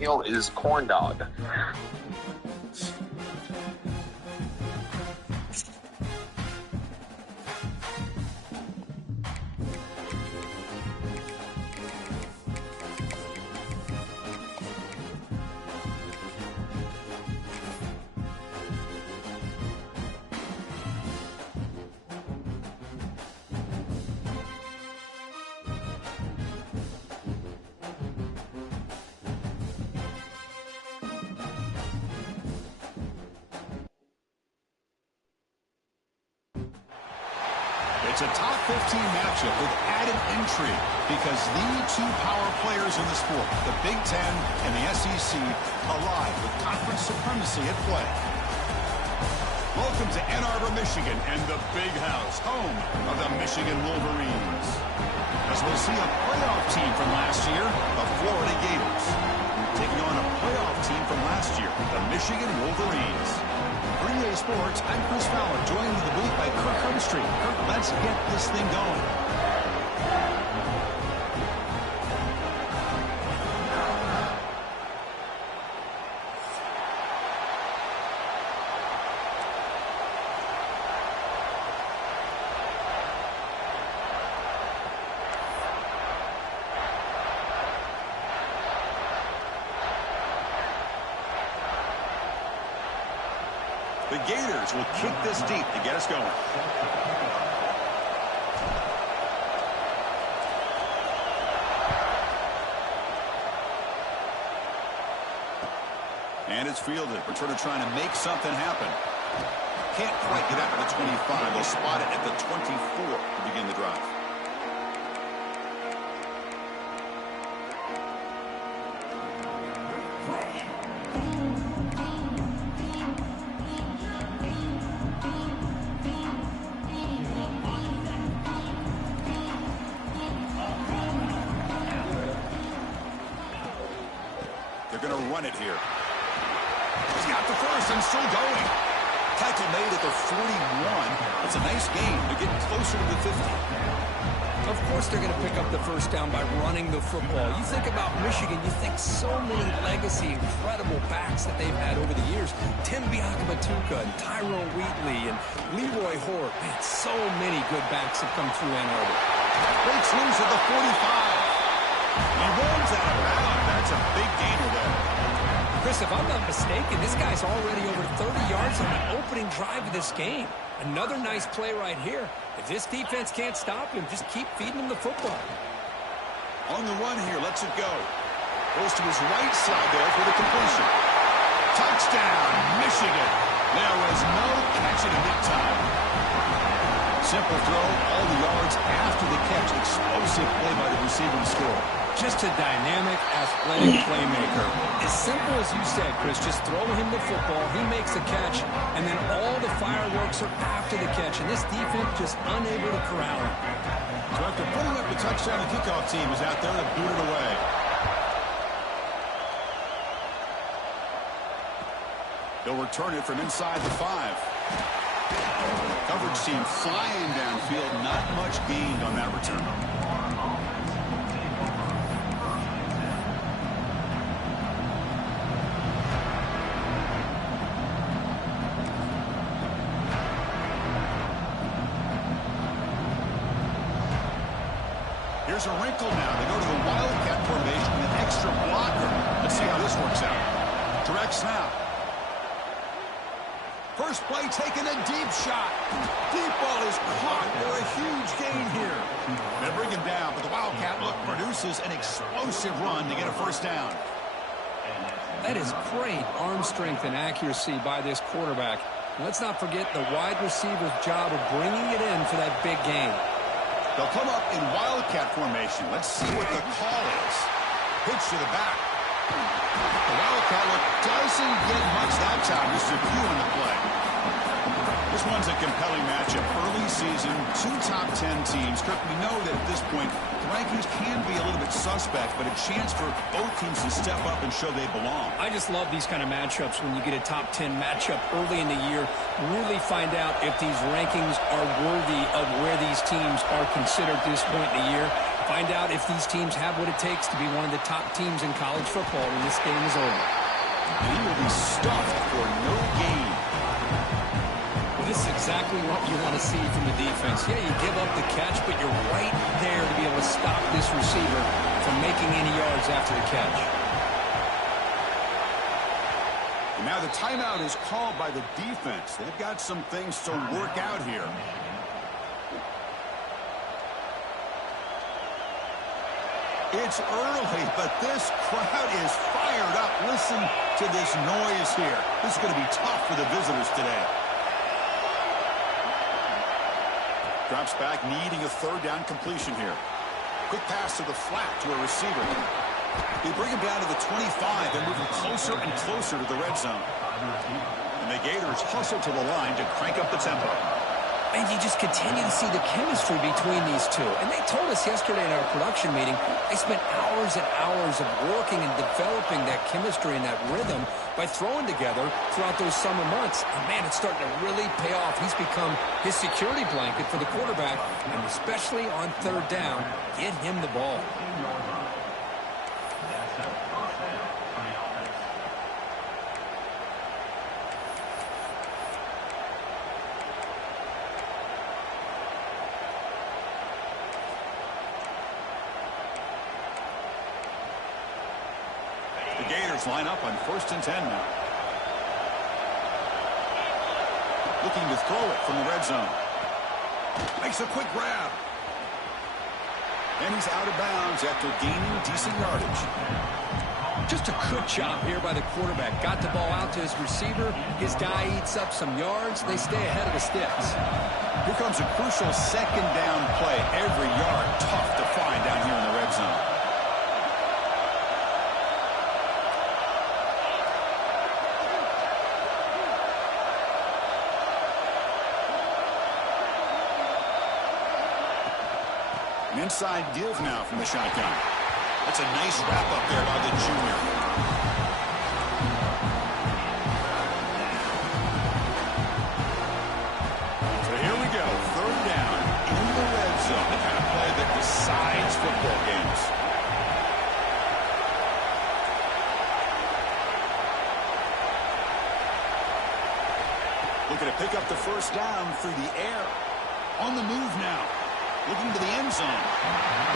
Meal is corn dog. It's a top 15 matchup with added intrigue because the two power players in the sport, the Big Ten and the SEC, alive with conference supremacy at play. Welcome to Ann Arbor, Michigan, and the Big House, home of the Michigan Wolverines. As we'll see a playoff team from last year, the Florida Gators, taking on a playoff team from last year, the Michigan Wolverines. For EA Sports, I'm Chris Fowler, joined in the booth by Kirk Hermstreet. Kirk, let's get this thing going. The Gators will kick this deep to get us going. And it's fielded. Returner trying to make something happen. Can't quite get out to the 25. They'll spot it at the 24 to begin the drive. Going to run it here. He's got the first and still going. Tackle made at the 41. It's a nice game to get closer to the 50. Of course they're going to pick up the first down by running the football. You think about Michigan, you think so many legacy, incredible backs that they've had over the years. Tim Biakabatuka and Tyrone Wheatley and Leroy Hort. Man, so many good backs have come through Ann Arbor. Breaks loose at the 45. He runs out of bounds. That's a big gainer there. Chris, if I'm not mistaken, this guy's already over 30 yards on the opening drive of this game. Another nice play right here. If this defense can't stop him, just keep feeding him the football. On the run here, lets it go. Goes to his right side there for the completion. Touchdown, Michigan. There was no catch in mid-time. Simple throw, all the yards after the catch. Explosive play by the receiver to score. Just a dynamic, athletic playmaker. As simple as you said, Chris, just throw him the football, he makes a catch, and then all the fireworks are after the catch, and this defense just unable to corral him. So after putting up the touchdown, the kickoff team is out there to boot it away. They'll return it from inside the 5. Coverage team flying downfield, not much gained on that return. Here's a wrinkle now. They go to the Wildcat formation with an extra blocker. Let's see how this works out. Direct snap. First play taking a deep shot. Deep ball is caught for a huge gain here. They bring him down, but the Wildcat look produces an explosive run to get a first down. That is great arm strength and accuracy by this quarterback. Let's not forget the wide receiver's job of bringing it in for that big gain. They'll come up in Wildcat formation. Let's see what the call is. Pitch to the back. The Wildcat look doesn't get much that time. Just a few in the play. This one's a compelling matchup. Early season, 2 top 10 teams. Kirk, we know that at this point, the rankings can be a little bit suspect, but a chance for both teams to step up and show they belong. I just love these kind of matchups when you get a top 10 matchup early in the year. Really find out if these rankings are worthy of where these teams are considered at this point in the year. Find out if these teams have what it takes to be one of the top teams in college football when this game is over. And he will be stuffed for no gain. This is exactly what you want to see from the defense. Yeah, you give up the catch, but you're right there to be able to stop this receiver from making any yards after the catch. And now the timeout is called by the defense. They've got some things to work out here. It's early, but this crowd is fired up. Listen to this noise here. This is going to be tough for the visitors today. Drops back, needing a third down completion here. Quick pass to the flat to a receiver. They bring him down to the 25. They're moving closer and closer to the red zone. And the Gators hustle to the line to crank up the tempo. And you just continue to see the chemistry between these two. And they told us yesterday in our production meeting, they spent hours and hours of working and developing that chemistry and that rhythm by throwing together throughout those summer months. And, man, it's starting to really pay off. He's become his security blanket for the quarterback, and especially on third down, get him the ball. The Gators line up on 1st and 10 now. Looking to throw it from the red zone. Makes a quick grab. And he's out of bounds after gaining decent yardage. Just a good job here by the quarterback. Got the ball out to his receiver. His guy eats up some yards. They stay ahead of the sticks. Here comes a crucial second down play. Every yard tough to find down here in the red zone. An inside give now from the shotgun. That's a nice wrap up there by the junior. So here we go. Third down in the red zone. The kind of play that decides football games. Looking to pick up the first down through the air. On the move now. Looking to the end zone.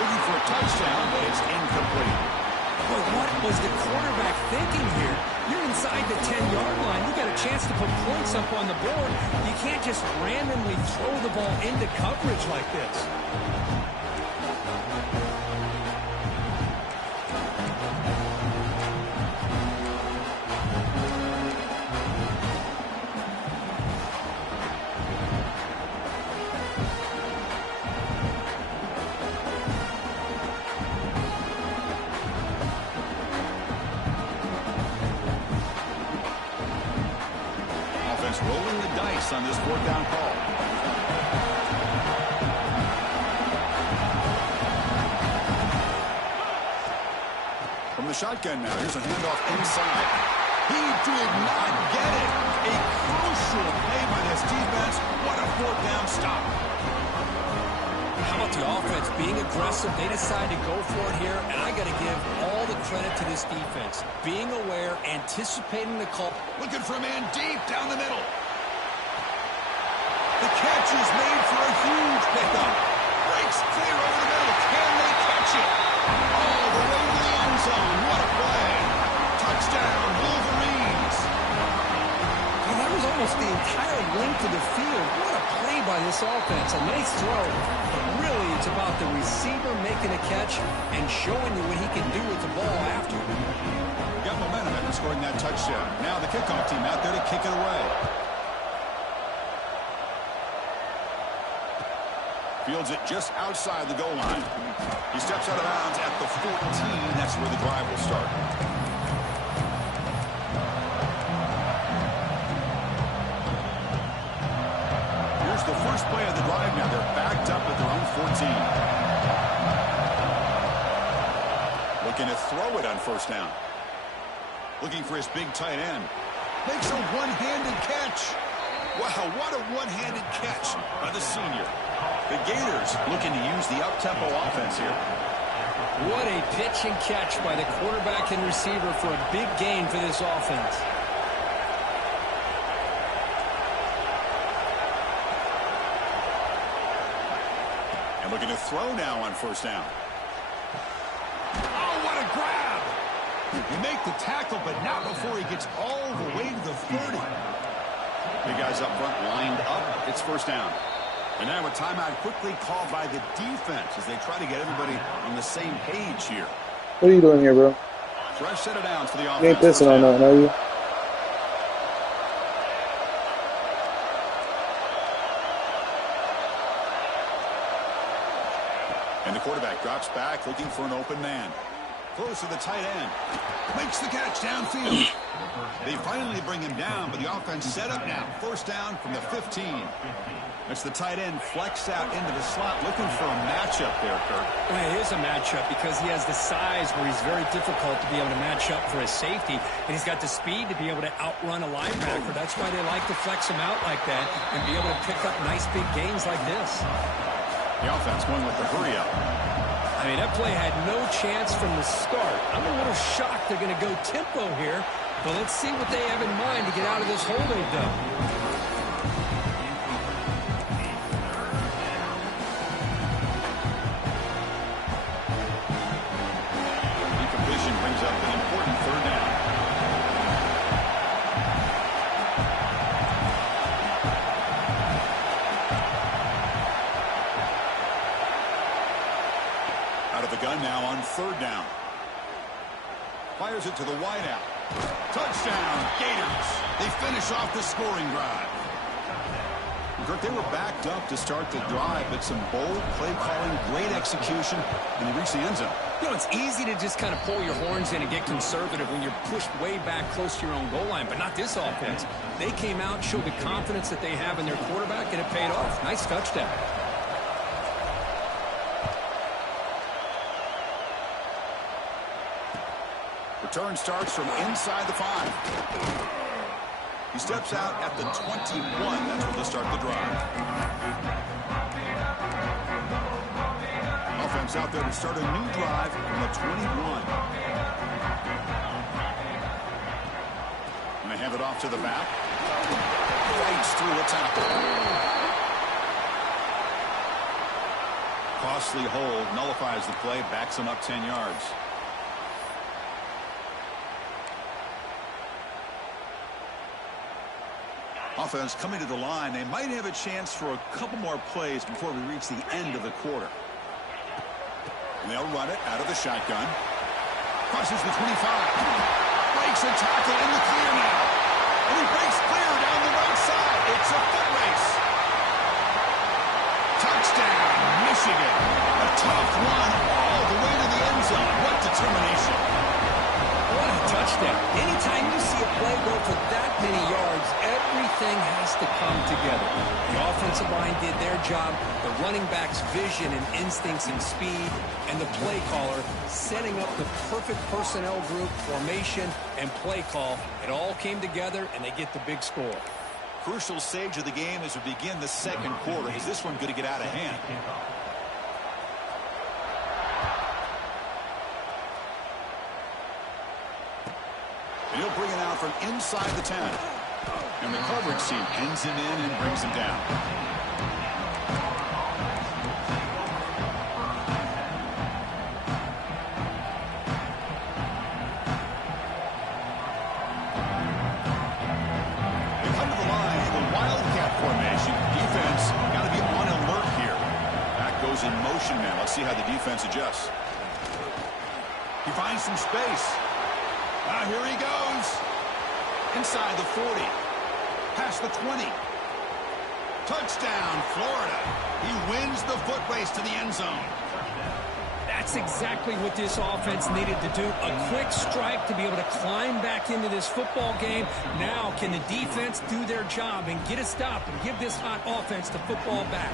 Looking for a touchdown, but it's incomplete. Boy, what was the quarterback thinking here? You're inside the 10-yard line. You got a chance to put points up on the board. You can't just randomly throw the ball into coverage like this. Rolling the dice on this fourth down call. From the shotgun now, here's a handoff inside. He did not get it. A crucial play by this defense. What a fourth down stop. How about the offense being aggressive? They decide to go for it here, and I got to give all the credit to this defense. Being aware, anticipating the call. Looking for a man deep down the middle. The catch is made for a huge pickup. Breaks clear over the middle. Can they catch it? All the way to the end zone. What a play. Touchdown, Wolverines. Well, that was almost the entire length of the field. What a play by this offense. A nice throw. But really, it's about the receiver making a catch and showing you what he can do with the ball after. Got momentum after scoring that touchdown. Now the kickoff team out there to kick it away. Fields it just outside the goal line. He steps out of bounds at the 14. That's where the drive will start. Here's the first play of the drive now. They're backed up at their own 14. Looking to throw it on first down. Looking for his big tight end. Makes a one-handed catch. Wow, what a one-handed catch by the senior. The Gators looking to use the up-tempo offense here. What a pitch and catch by the quarterback and receiver for a big gain for this offense. And looking to throw now on first down. Oh, what a grab! You make the tackle, but not before he gets all the way to the 30. The guys up front lined up. It's first down. And now a timeout quickly called by the defense as they try to get everybody on the same page here. What are you doing here, bro? Fresh set of downs for the offense. You ain't pissing on nothing, are you? And the quarterback drops back looking for an open man. Close to the tight end. Makes the catch downfield. They finally bring him down, but the offense set up now. First down from the 15. It's the tight end flexed out into the slot, looking for a matchup there, Kirk. Well, it is a matchup because he has the size where he's very difficult to be able to match up for his safety, and he's got the speed to be able to outrun a linebacker. That's why they like to flex him out like that and be able to pick up nice big gains like this. The offense going with the hurry up. I mean, that play had no chance from the start. I'm a little shocked they're going to go tempo here, but let's see what they have in mind to get out of this hole they've done. Now on third down. Fires it to the wideout. Touchdown, Gators. They finish off the scoring drive. Kirk, they were backed up to start the drive, but some bold play calling, great execution, and they reach the end zone. You know, it's easy to just kind of pull your horns in and get conservative when you're pushed way back close to your own goal line, but not this offense. They came out, showed the confidence that they have in their quarterback, and it paid off. Nice touchdown. Return starts from inside the 5. He steps out at the 21. That's where they'll start the drive. Offense out there to start a new drive from the 21. And they hand it off to the back. Fights through a tackle. Costly hold, nullifies the play, backs him up 10 yards. Offense coming to the line. They might have a chance for a couple more plays before we reach the end of the quarter. And they'll run it out of the shotgun. Crosses the 25. Breaks a tackle in the clear now. And he breaks clear down the right side. It's a foot race. Touchdown, Michigan. A tough run all the way to the end zone. What determination. What a touchdown. Anytime you see a play go for that many yards, everything has to come together. The offensive line did their job, the running back's vision and instincts and speed, and the play caller setting up the perfect personnel group, formation, and play call. It all came together, and they get the big score. Crucial stage of the game as we begin the second quarter. Is this one going to get out of hand? And he'll bring it out from inside the 10. And the coverage team pins him in and brings him down. They come to the line in the Wildcat formation. Defense got to be on alert here. Back goes in motion now. Let's see how the defense adjusts. He finds some space. Here he goes. Inside the 40. Past the 20. Touchdown, Florida. He wins the foot race to the end zone. That's exactly what this offense needed to do. A quick strike to be able to climb back into this football game. Now can the defense do their job and get a stop and give this hot offense the football back?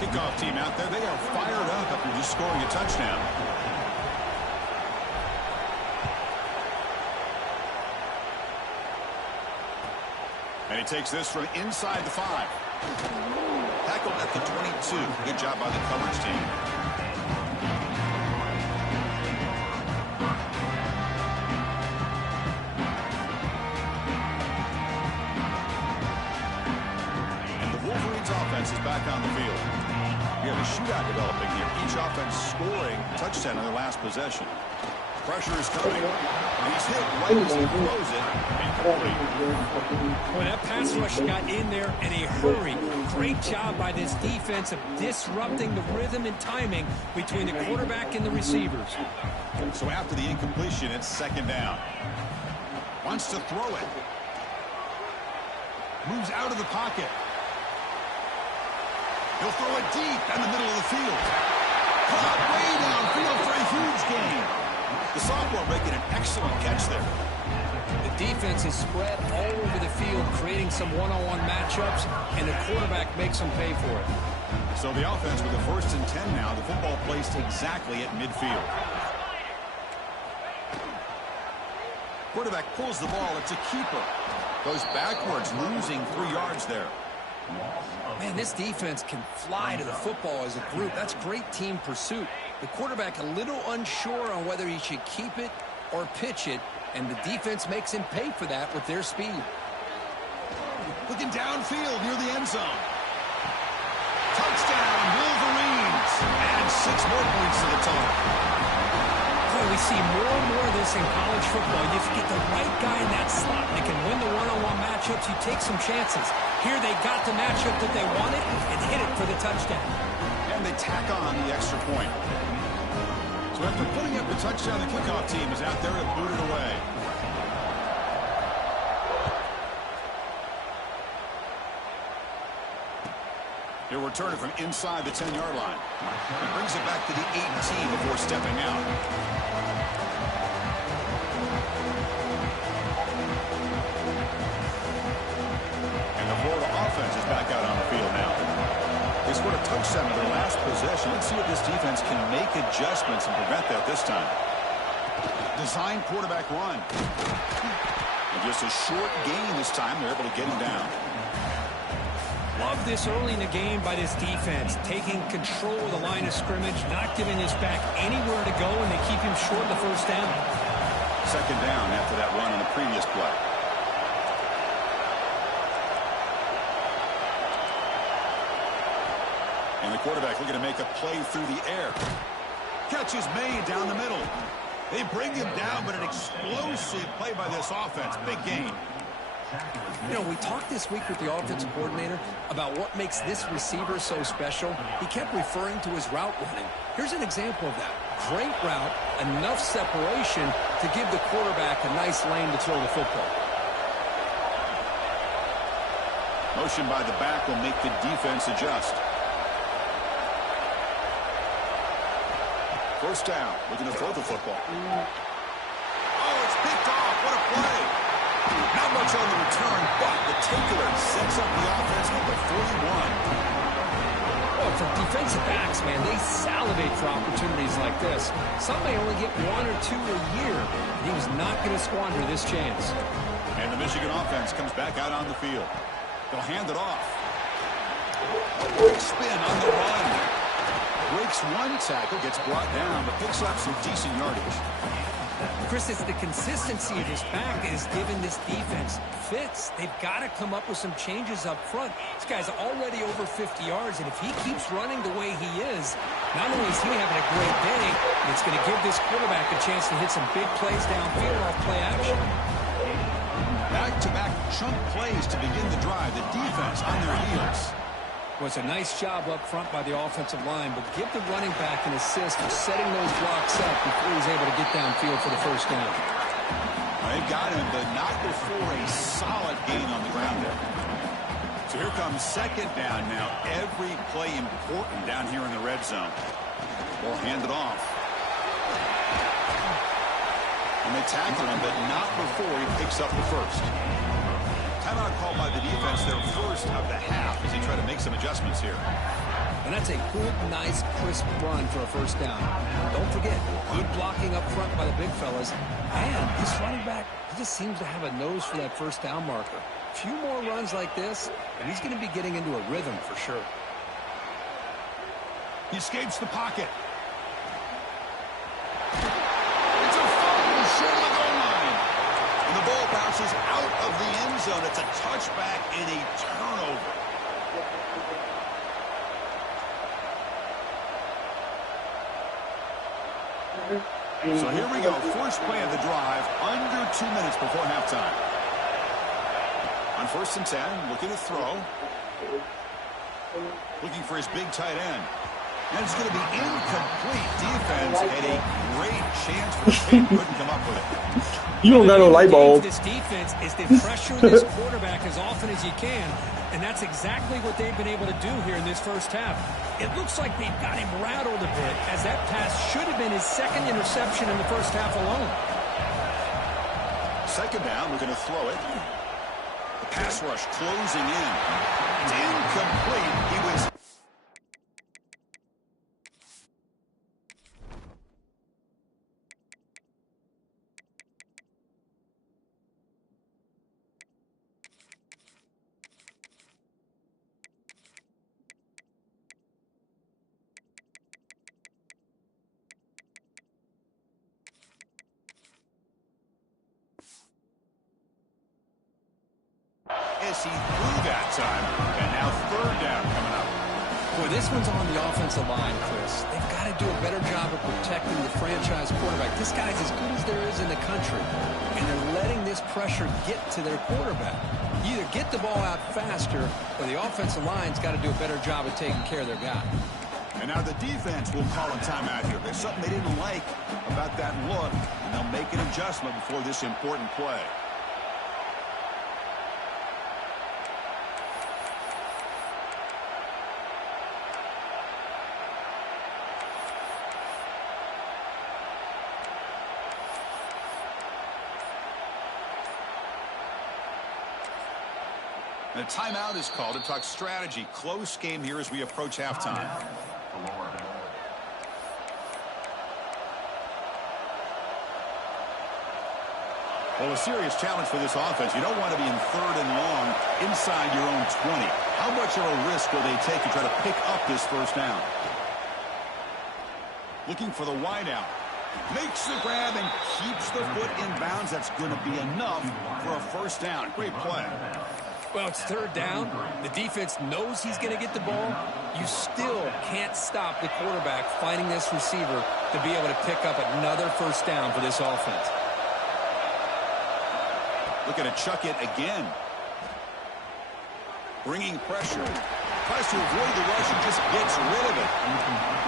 Kickoff team out there. They are fired up after just scoring a touchdown. And he takes this from inside the 5. Tackled at the 22. Good job by the coverage team. And the Wolverines offense is back on the field. We have a shootout developing here. Each offense scoring a touchdown on their last possession. Pressure is coming. And he's hit right as he throws it. Incomplete. Well, that pass rush got in there in a hurry. Great job by this defense of disrupting the rhythm and timing between the quarterback and the receivers. So after the incompletion, it's second down. Wants to throw it. Moves out of the pocket. He'll throw it deep in the middle of the field. Caught way downfield for a huge gain. The sophomore making an excellent catch there. The defense is spread all over the field, creating some one-on-one matchups, and the quarterback makes them pay for it. So the offense with the 1st and 10 now, the football placed exactly at midfield. Quarterback pulls the ball. It's a keeper. Goes backwards, losing 3 yards there. Man, this defense can fly to the football as a group. That's great team pursuit. The quarterback a little unsure on whether he should keep it or pitch it, and the defense makes him pay for that with their speed. Looking downfield near the end zone. Touchdown, Wolverines. Add 6 more points to the total. Boy, we see more and more of this in college football. You get the right guy in that slot that can win the one-on-one matchups. You take some chances. Here they got the matchup that they wanted and hit it for the touchdown. And they tack on the extra point. So after putting up the touchdown, the kickoff team is out there to boot it away. He'll return it from inside the 10-yard line. He brings it back to the 18 before stepping out. And the Florida offense is back out on the field now. They scored a touchdown in their last possession. Let's see if this defense can make adjustments and prevent that this time. Design quarterback run. And just a short gain this time. They're able to get him down. Love this early in the game by this defense, taking control of the line of scrimmage, not giving this back anywhere to go, and they keep him short of the first down. Second down after that run on the previous play. And the quarterback looking to make a play through the air. Catch is made down the middle. They bring him down, but an explosive play by this offense. Big gain. You know, we talked this week with the offensive coordinator about what makes this receiver so special. He kept referring to his route running. Here's an example of that. Great route, enough separation to give the quarterback a nice lane to throw the football. Motion by the back will make the defense adjust. First down, looking to throw the football. Oh, it's picked off. What a play. Not much on the return, but the takeaway sets up the offense at the 41. Well, for defensive backs, man, they salivate for opportunities like this. Some may only get 1 or 2 a year. He was not going to squander this chance. And the Michigan offense comes back out on the field. They'll hand it off. Quick spin on the run. Breaks one tackle, gets brought down, but picks up some decent yardage. Chris, it's the consistency of his back that has given this defense fits. They've got to come up with some changes up front. This guy's already over 50 yards, and if he keeps running the way he is, not only is he having a great day, but it's going to give this quarterback a chance to hit some big plays downfield off play action. Back-to-back chunk plays to begin the drive. The defense on their heels. Well, it's a nice job up front by the offensive line, but give the running back an assist for setting those blocks up before he's able to get downfield for the first down. They've got him, but not before a solid gain on the ground there. So here comes second down now. Every play important down here in the red zone. Ball handed off. And they tackle him, but not before he picks up the first. Timeout called by the defense, their first of the half, as they try to make some adjustments here. And that's a good, nice, crisp run for a first down. Don't forget, good blocking up front by the big fellas. And this running back, he just seems to have a nose for that first down marker. A few more runs like this, and he's going to be getting into a rhythm for sure. He escapes the pocket. It's a fumble short of the goal line. And the ball bounces out of the end zone. It's a touchback and a turnover. So here we go. First play of the drive, under 2 minutes before halftime. On 1st and 10, looking to throw. Looking for his big tight end. And it's going to be incomplete. Defense had a great chance for the team. Couldn't come up with it. You don't got no light bulb. This defense is to pressure this quarterback as often as you can, and that's exactly what they've been able to do here in this first half. It looks like they've got him rattled a bit, as that pass should have been his second interception in the first half alone. Second down, we're going to throw it. The pass rush closing in. It's incomplete. He was... He threw that time, and now third down coming up. Boy, this one's on the offensive line, Chris. They've got to do a better job of protecting the franchise quarterback. This guy's as good as there is in the country, and they're letting this pressure get to their quarterback. You either get the ball out faster, or the offensive line's got to do a better job of taking care of their guy. And now the defense will call a timeout here. There's something they didn't like about that look, and they'll make an adjustment before this important play. The timeout is called to talk strategy. Close game here as we approach halftime. Well, a serious challenge for this offense. You don't want to be in third and long inside your own 20. How much of a risk will they take to try to pick up this first down? Looking for the wideout. Makes the grab and keeps the foot in bounds. That's going to be enough for a first down. Great play. Well, it's third down. The defense knows he's going to get the ball. You still can't stop the quarterback finding this receiver to be able to pick up another first down for this offense. Looking to chuck it again. bringing pressure. Tries to avoid the rush and just gets rid of it.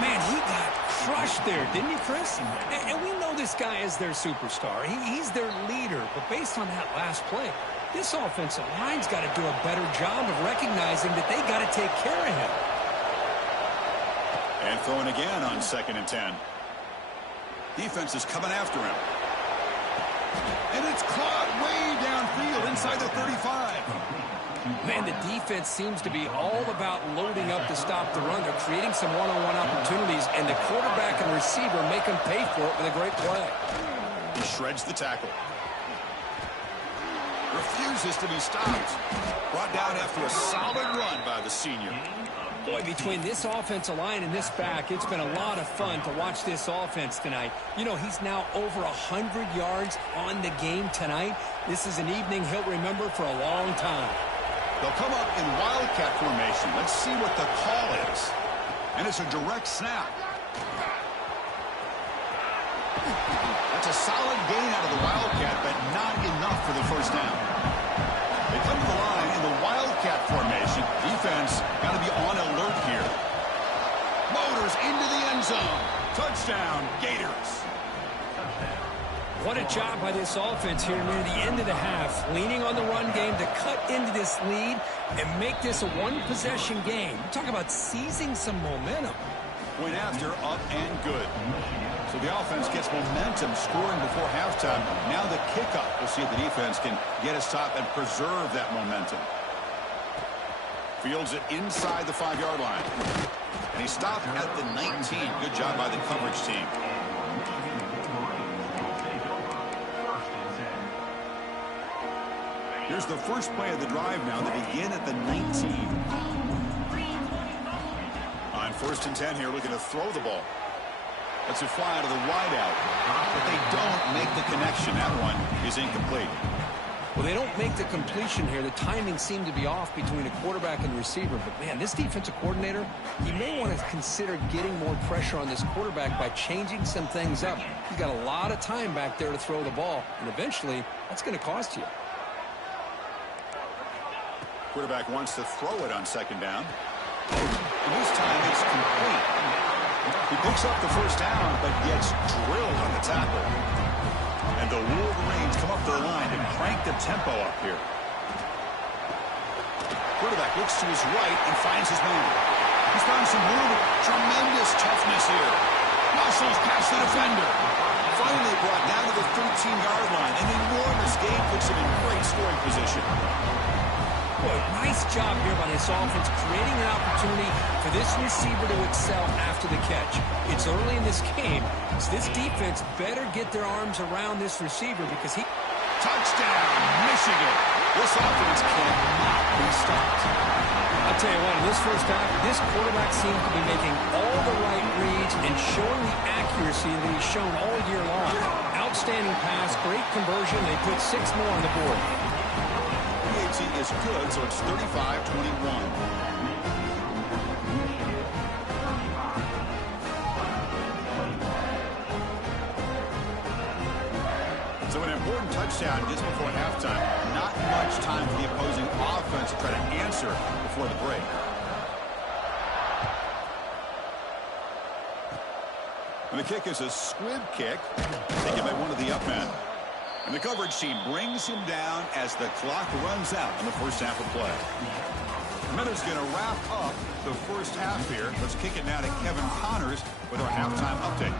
Man, he got crushed there, didn't he, Chris? And we know this guy is their superstar. He's their leader. But based on that last play, this offensive line's got to do a better job of recognizing that they got to take care of him. And throwing again on 2nd and 10. Defense is coming after him. And it's caught way downfield inside the 35. Man, the defense seems to be all about loading up to stop the run. They're creating some one-on-one opportunities, and the quarterback and receiver make them pay for it with a great play. He shreds the tackle. Refuses to be stopped. Brought down after a solid run by the senior. Boy, between this offensive line and this back, it's been a lot of fun to watch this offense tonight. You know, he's now over 100 yards on the game tonight. This is an evening he'll remember for a long time. They'll come up in wildcat formation. Let's see what the call is. And it's a direct snap. That's a solid gain out of the wildcat, but not enough for the first down. They come to the line in the wildcat formation. Defense got to be on alert here. Motors into the end zone. Touchdown, Gators. What a job by this offense here near the end of the half, leaning on the run game to cut into this lead and make this a one-possession game. Talk about seizing some momentum. Went after, up and good. So the offense gets momentum scoring before halftime. Now the kickoff. We'll see if the defense can get a stop and preserve that momentum. Fields it inside the 5-yard line. And he stopped at the 19. Good job by the coverage team. Here's the first play of the drive now. They begin at the 19. On 1st and 10 here, looking to throw the ball. That's a fly out of the wideout. But they don't make the connection. That one is incomplete. Well, they don't make the completion here. The timing seemed to be off between a quarterback and receiver. But, man, this defensive coordinator, he may want to consider getting more pressure on this quarterback by changing some things up. He's got a lot of time back there to throw the ball. And eventually, that's going to cost you. Quarterback wants to throw it on 2nd down. And this time it's complete. He picks up the first down, but gets drilled on the tackle. And the Wolverines come up to the line and crank the tempo up here. Quarterback looks to his right and finds his man. He's found some room. Tremendous toughness here. Muscles past the defender. Finally brought down to the 13-yard line. An enormous gain puts him in great scoring position. Boy, nice job here by this offense, creating an opportunity for this receiver to excel after the catch. It's early in this game, so this defense better get their arms around this receiver because he... Touchdown, Michigan. This offense cannot be stopped. I'll tell you what, in this first half, this quarterback seems to be making all the right reads and showing the accuracy that he's shown all year long. Outstanding pass, great conversion. They put 6 more on the board. Is good, so it's 35-21. So an important touchdown just before halftime. Not much time for the opposing offense to try to answer before the break. And the kick is a squib kick taken by one of the up men. And the coverage team brings him down as the clock runs out in the first half of play. Meadows going to wrap up the first half here. Let's kick it now to Kevin Connors with our halftime update.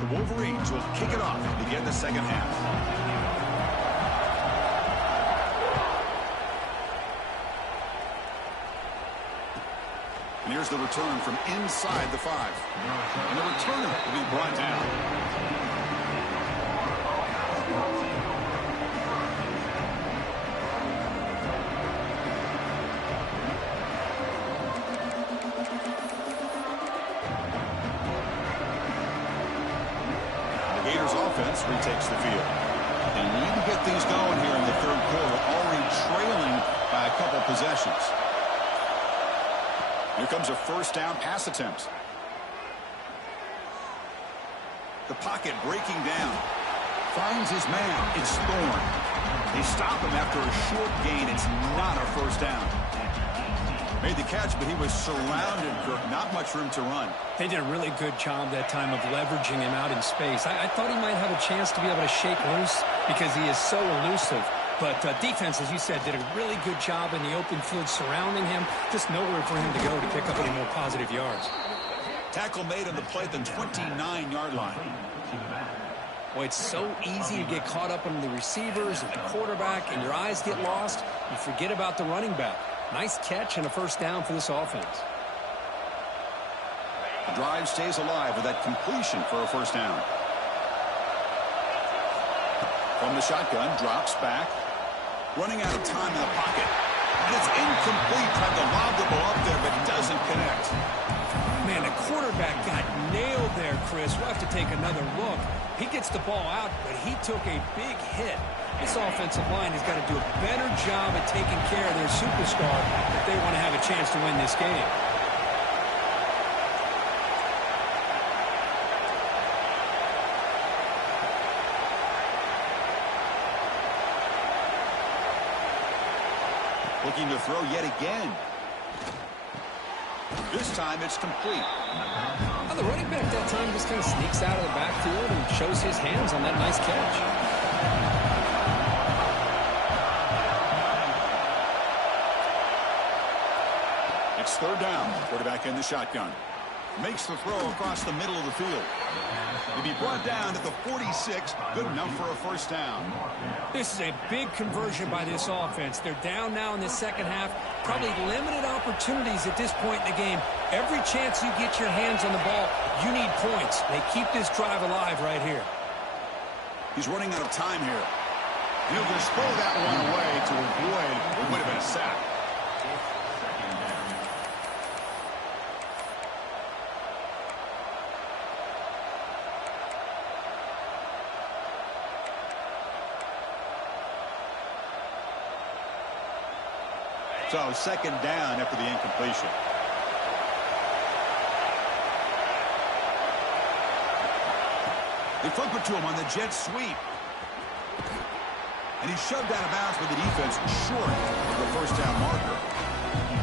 The Wolverines will kick it off to begin the second half. And here's the return from inside the 5. And the returner will be brought down. The Gators offense retakes the field. They need to get things going here in the third quarter, already trailing by a couple possessions. Here comes a first down pass attempt. The pocket breaking down. Finds his man. It's Thorne. They stop him after a short gain. It's not a first down. Made the catch, but he was surrounded, Kirk. Not much room to run. They did a really good job that time of leveraging him out in space. I thought he might have a chance to be able to shake loose because he is so elusive. But defense, as you said, did a really good job in the open field surrounding him. Just nowhere for him to go to pick up any more positive yards. Tackle made on the play at the 29-yard line. Boy, it's so easy to get caught up in the receivers and the quarterback, and your eyes get lost. You forget about the running back. Nice catch and a first down for this offense. The drive stays alive with that completion for a first down. From the shotgun, drops back. Running out of time in the pocket. And it's incomplete. Tried to lob the ball up there, but doesn't connect. Man, the quarterback got nailed there, Chris. We'll have to take another look. He gets the ball out, but he took a big hit. This offensive line has got to do a better job at taking care of their superstar if they want to have a chance to win this game. Looking to throw yet again. This time it's complete. Well, the running back that time just kind of sneaks out of the backfield and shows his hands on that nice catch. It's third down. Quarterback in the shotgun. Makes the throw across the middle of the field. To be brought down at the 46. Good enough for a first down. This is a big conversion by this offense. They're down now in the second half. Probably limited opportunities at this point in the game. Every chance you get your hands on the ball, you need points. They keep this drive alive right here. He's running out of time here. He'll just throw that one away to avoid what would have been a sack. So second down after the incompletion. They flip it to him on the jet sweep. And he's shoved out of bounds with the defense short of the first down marker.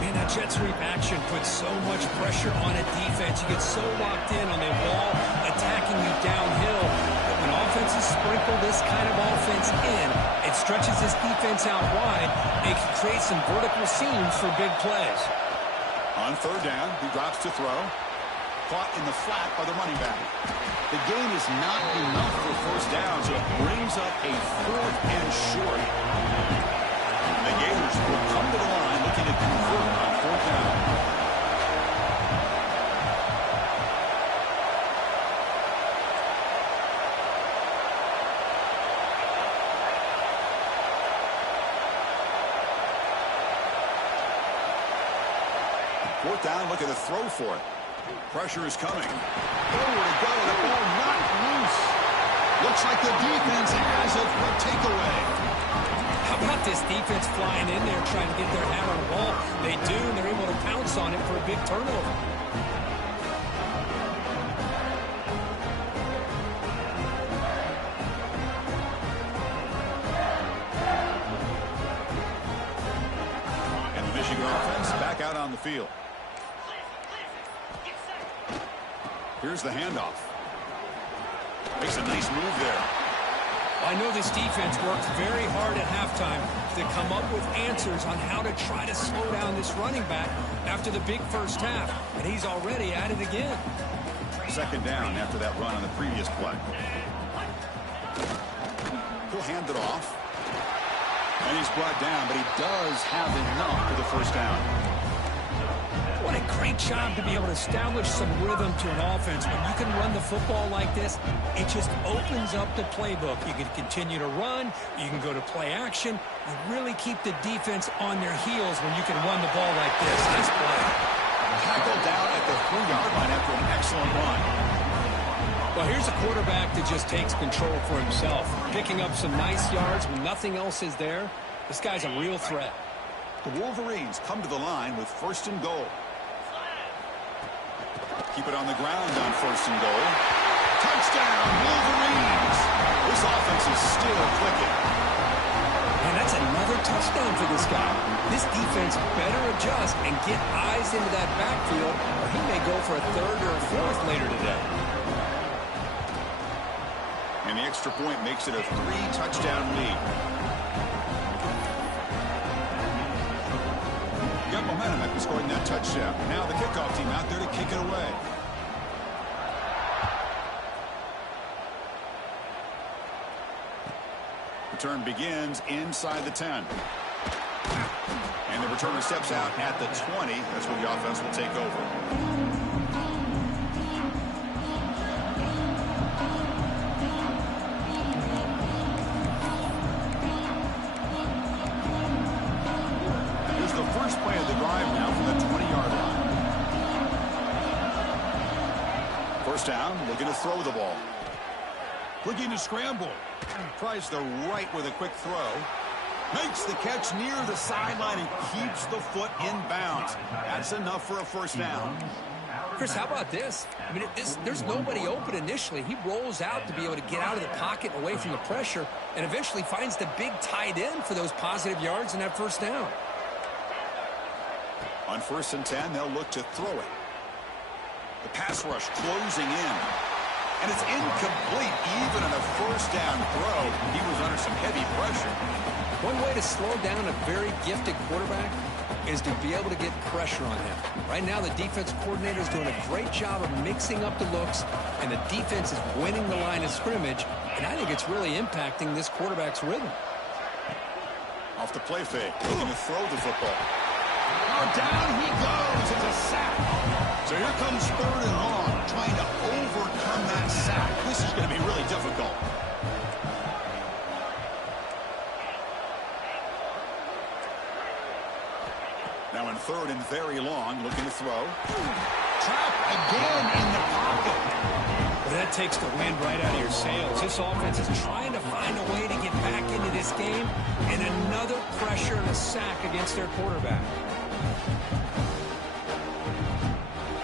Man, that jet sweep action puts so much pressure on a defense. You get so locked in on the ball attacking you downhill. But when offenses sprinkle this kind of offense in, it stretches this defense out wide. It can create some vertical seams for big plays. On third down, he drops to throw. Caught in the flat by the running back. The gain is not enough for first down, so it brings up a fourth and short. The Gators will come to the line looking to convert on fourth down. Fourth down, look at the throw for it. Pressure is coming. Nowhere to go. The ball knocked loose. Looks like the defense has it for a takeaway. How about this defense flying in there trying to get their hat on the ball? They do, and they're able to pounce on it for a big turnover. And the Michigan offense back out on the field. Here's the handoff. Makes a nice move there. I know this defense worked very hard at halftime to come up with answers on how to try to slow down this running back after the big first half, and he's already at it again. Second down after that run on the previous play. He'll hand it off. And he's brought down, but he does have enough for the first down. What a great job to be able to establish some rhythm to an offense. When you can run the football like this, it just opens up the playbook. You can continue to run. You can go to play action. You really keep the defense on their heels when you can run the ball like this. Nice play. Tackled down at the 3-yard line after an excellent run. Well, here's a quarterback that just takes control for himself. Picking up some nice yards when nothing else is there. This guy's a real threat. The Wolverines come to the line with first and goal. Keep it on the ground on 1st and goal. Touchdown, Wolverines! This offense is still clicking. And that's another touchdown for this guy. This defense better adjust and get eyes into that backfield, or he may go for a 3rd or a 4th later today. And the extra point makes it a 3-touchdown lead. Got momentum after scoring that touchdown. Now the kickoff team out there to kick it away. Return begins inside the 10. And the returner steps out at the 20. That's where the offense will take over. First play of the drive now from the 20-yard line. 1st down, looking to throw the ball. Looking to scramble. Tries the right with a quick throw. Makes the catch near the sideline and keeps the foot in bounds. That's enough for a 1st down. Chris, how about this? I mean, there's nobody open initially. He rolls out to be able to get out of the pocket away from the pressure and eventually finds the big tight end for those positive yards in that 1st down. On 1st and 10, they'll look to throw it. The pass rush closing in. And it's incomplete even on a 1st down throw. He was under some heavy pressure. One way to slow down a very gifted quarterback is to be able to get pressure on him. Right now, the defense coordinator is doing a great job of mixing up the looks, and the defense is winning the line of scrimmage, and I think it's really impacting this quarterback's rhythm. Off the play fake, looking to throw the football. Down he goes. It's a sack. So here comes 3rd and long, trying to overcome that sack. This is going to be really difficult. Now in 3rd and very long, looking to throw. Trap again in the pocket. Well, that takes the wind right out of your sails. This offense is trying to find a way to get back into this game, and another pressure and a sack against their quarterback.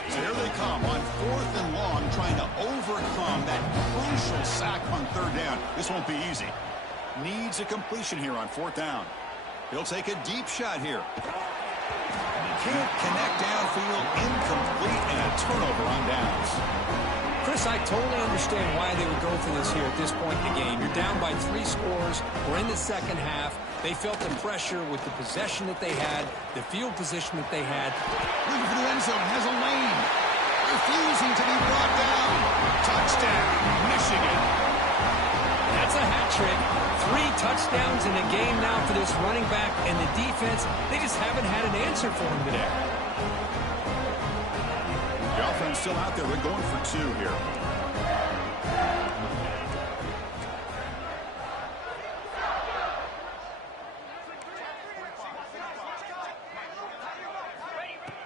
So here they come on 4th and long, trying to overcome that crucial sack on 3rd down. This won't be easy. Needs a completion here on 4th down. He'll take a deep shot here. Can't connect downfield, incomplete, and a turnover on downs. Chris, I totally understand why they would go for this here at this point in the game. You're down by 3 scores. We're in the 2nd half. They felt the pressure with the possession that they had, the field position that they had. Looking for the end zone, has a lane. Refusing to be brought down. Touchdown, Michigan. That's a hat trick. 3 touchdowns in a game now for this running back, and the defense, they just haven't had an answer for him today. The offense still out there. They're going for 2 here.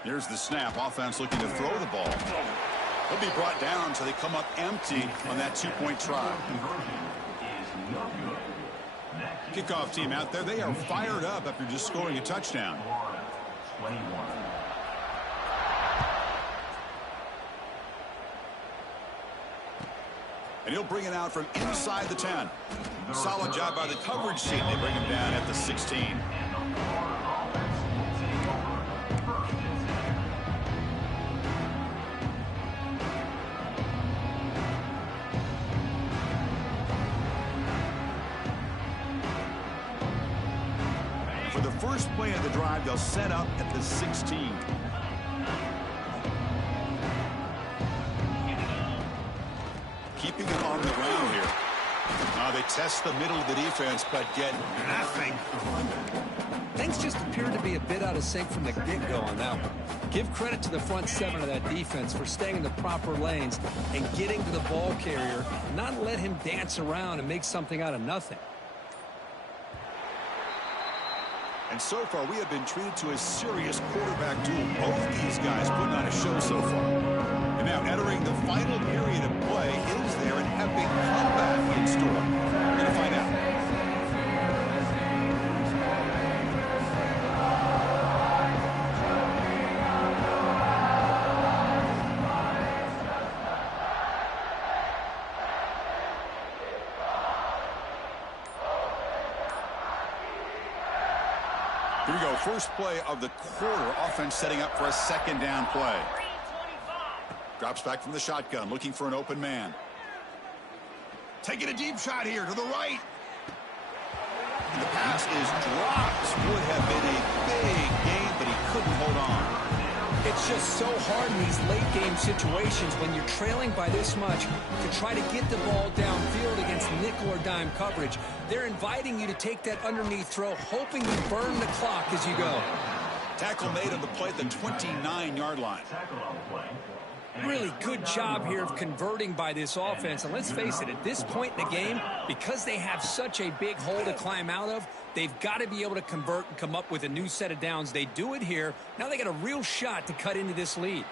Here's the snap. Offense looking to throw the ball. They'll be brought down so they come up empty on that 2-point try. Kickoff team out there. They are fired up after just scoring a touchdown. And he'll bring it out from inside the 10. Solid job by the coverage team. They bring him down at the 16. For the first play of the drive, they'll set up at the 16. Keeping it on the ground here. Now they test the middle of the defense, but get nothing. Things just appear to be a bit out of sync from the get-go on that one. Give credit to the front 7 of that defense for staying in the proper lanes and getting to the ball carrier, not let him dance around and make something out of nothing. And so far, we have been treated to a serious quarterback duel. Both these guys putting on a show so far. And now entering the final period of play, is there an epic comeback in store? We're going to find out. Here we go. First play of the quarter. Offense setting up for a second down play. Drops back from the shotgun, looking for an open man. Taking a deep shot here to the right. And the pass is dropped. Would have been a big gain, but he couldn't hold on. It's just so hard in these late-game situations when you're trailing by this much to try to get the ball downfield against nickel or dime coverage. They're inviting you to take that underneath throw, hoping you burn the clock as you go. Tackle made on the play at the 29-yard line. Really good job here of converting by this offense. And let's face it, at this point in the game, because they have such a big hole to climb out of, they've got to be able to convert and come up with a new set of downs. They do it here. Now they got a real shot to cut into this lead.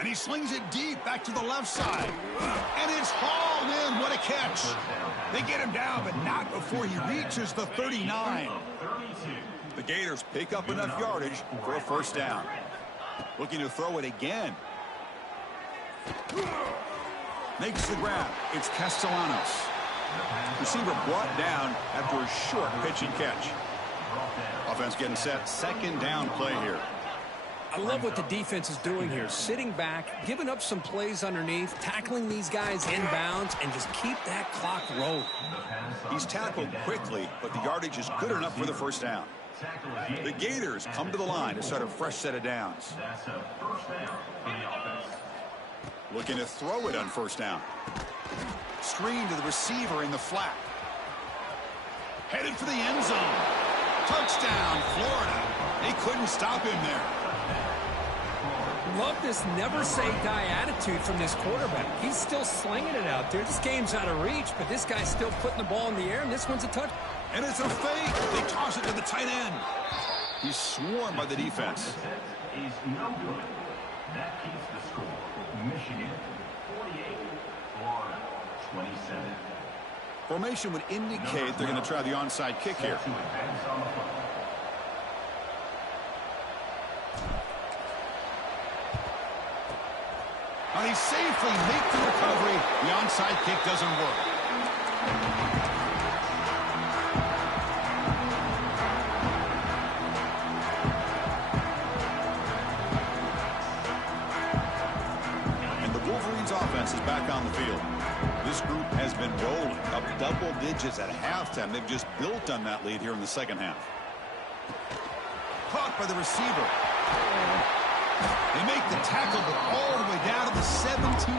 And he slings it deep back to the left side. And it's hauled in. What a catch. They get him down, but not before he reaches the 39. The Gators pick up enough yardage for a first down. Looking to throw it again. Makes the grab. It's Castellanos. Receiver brought down after a short pitch and catch. Offense getting set. Second down play here. I love what the defense is doing here. Sitting back, giving up some plays underneath, tackling these guys inbounds, and just keep that clock rolling. He's tackled quickly, but the yardage is good enough for the first down. The Gators come to the line to start a fresh set of downs. Looking to throw it on first down. Screen to the receiver in the flat. Headed for the end zone. Touchdown, Florida. They couldn't stop him there. Love this never-say-die attitude from this quarterback. He's still slinging it out there. This game's out of reach, but this guy's still putting the ball in the air, and this one's a touch. And it's a fake. They toss it to the tight end. He's swarmed by the defense. Is no good. That keeps the score. Michigan 48, Florida 27. Formation would indicate they're going to try the onside kick here. Now he safely makes the recovery. The onside kick doesn't work. Offense is back on the field. This group has been rolling up double digits at halftime. They've just built on that lead here in the second half. Caught by the receiver. They make the tackle, but all the way down to the 17.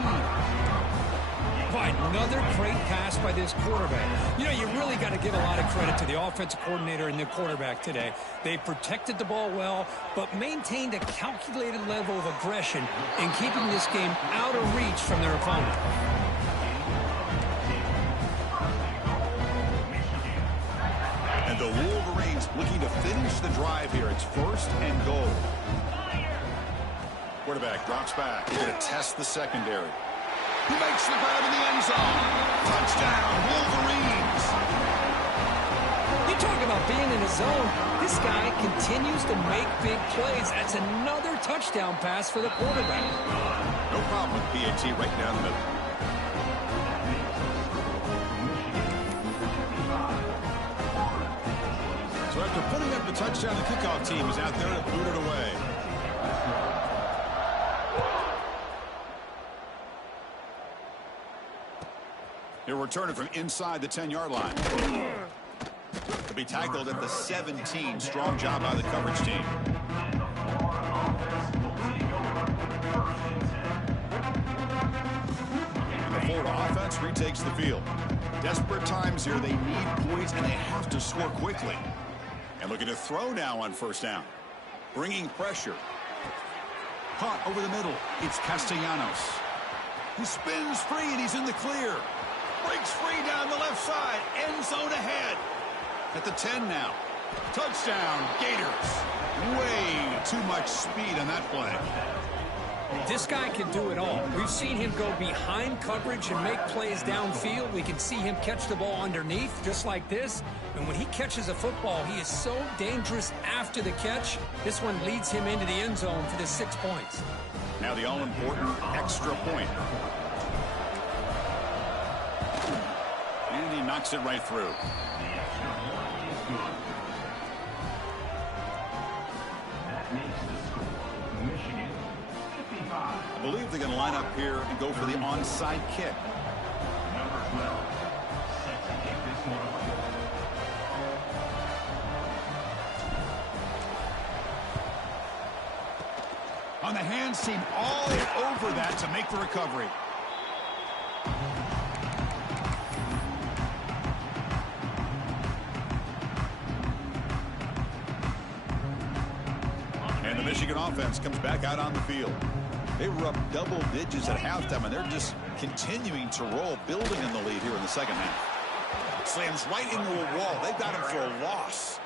Boy, another great pass by this quarterback. You know, you really got to give a lot of credit to the offensive coordinator and the quarterback today. They protected the ball well, but maintained a calculated level of aggression in keeping this game out of reach from their opponent. And the Wolverines looking to finish the drive here. It's first and goal. Quarterback drops back. He's going to test the secondary. He makes the grab in the end zone. Touchdown, Wolverines. You talk about being in a zone. This guy continues to make big plays. That's another touchdown pass for the quarterback. No problem with PAT right down the middle. So after putting up the touchdown, the kickoff team is out there to boot it away. He'll return it from inside the 10-yard line. To be tackled at the 17. Strong job by the coverage team. And the Florida offense retakes the field. Desperate times here. They need points, and they have to score quickly. And looking to throw now on first down. Bringing pressure. Caught over the middle. It's Castellanos. He spins free, and he's in the clear. Breaks free down the left side. End zone ahead. At the 10 now. Touchdown, Gators. Way too much speed on that play. This guy can do it all. We've seen him go behind coverage and make plays downfield. We can see him catch the ball underneath, just like this. And when he catches a football, he is so dangerous after the catch. This one leads him into the end zone for the 6 points. Now the all-important extra point. And he knocks it right through. believe they're going to line up here and go for the onside kick. Number 12, set to kick this one away. On the hands team, all over that to make the recovery. And the Michigan offense comes back out on the field. They were up double digits at halftime, and they're just continuing to roll, building in the lead here in the second half. Slams right into a wall. They've got him for a loss.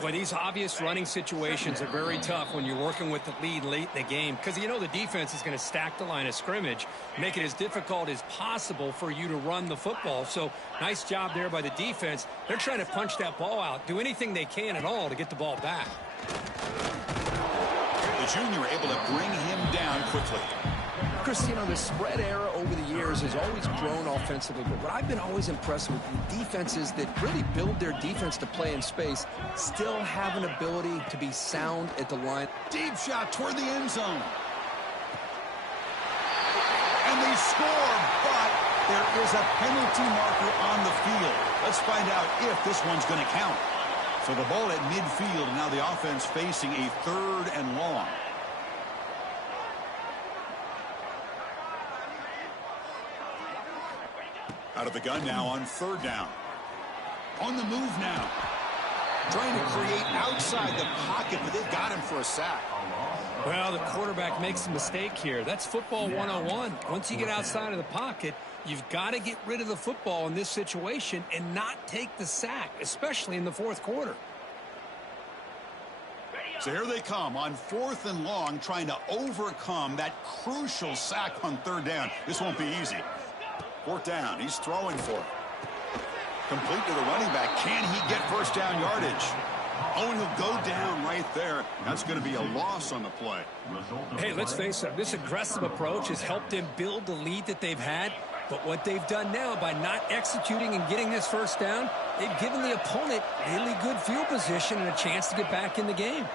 Boy, these obvious running situations are very tough when you're working with the lead late in the game, because you know the defense is going to stack the line of scrimmage, make it as difficult as possible for you to run the football. So nice job there by the defense. They're trying to punch that ball out, do anything they can at all to get the ball back. The junior able to bring him down quickly. Chris, you know, the spread era over the years has always grown offensively, but what I've been always impressed with the defenses that really build their defense to play in space still have an ability to be sound at the line. Deep shot toward the end zone. And they score, but there is a penalty marker on the field. Let's find out if this one's going to count. So the ball at midfield, and now the offense facing a 3rd and long. Out of the gun now on 3rd down. On the move now. Trying to create outside the pocket, but they've got him for a sack. Well, the quarterback makes a mistake here. That's football 101. Once you get outside of the pocket, you've got to get rid of the football in this situation and not take the sack, especially in the 4th quarter. So here they come on 4th and long, trying to overcome that crucial sack on 3rd down. This won't be easy. 4th down, he's throwing for it. Complete to the running back. Can he get first down yardage? Oh, and he'll go down right there. That's going to be a loss on the play. Hey, let's face it, this aggressive approach has helped them build the lead that they've had. But what they've done now by not executing and getting this first down, they've given the opponent really good field position and a chance to get back in the game.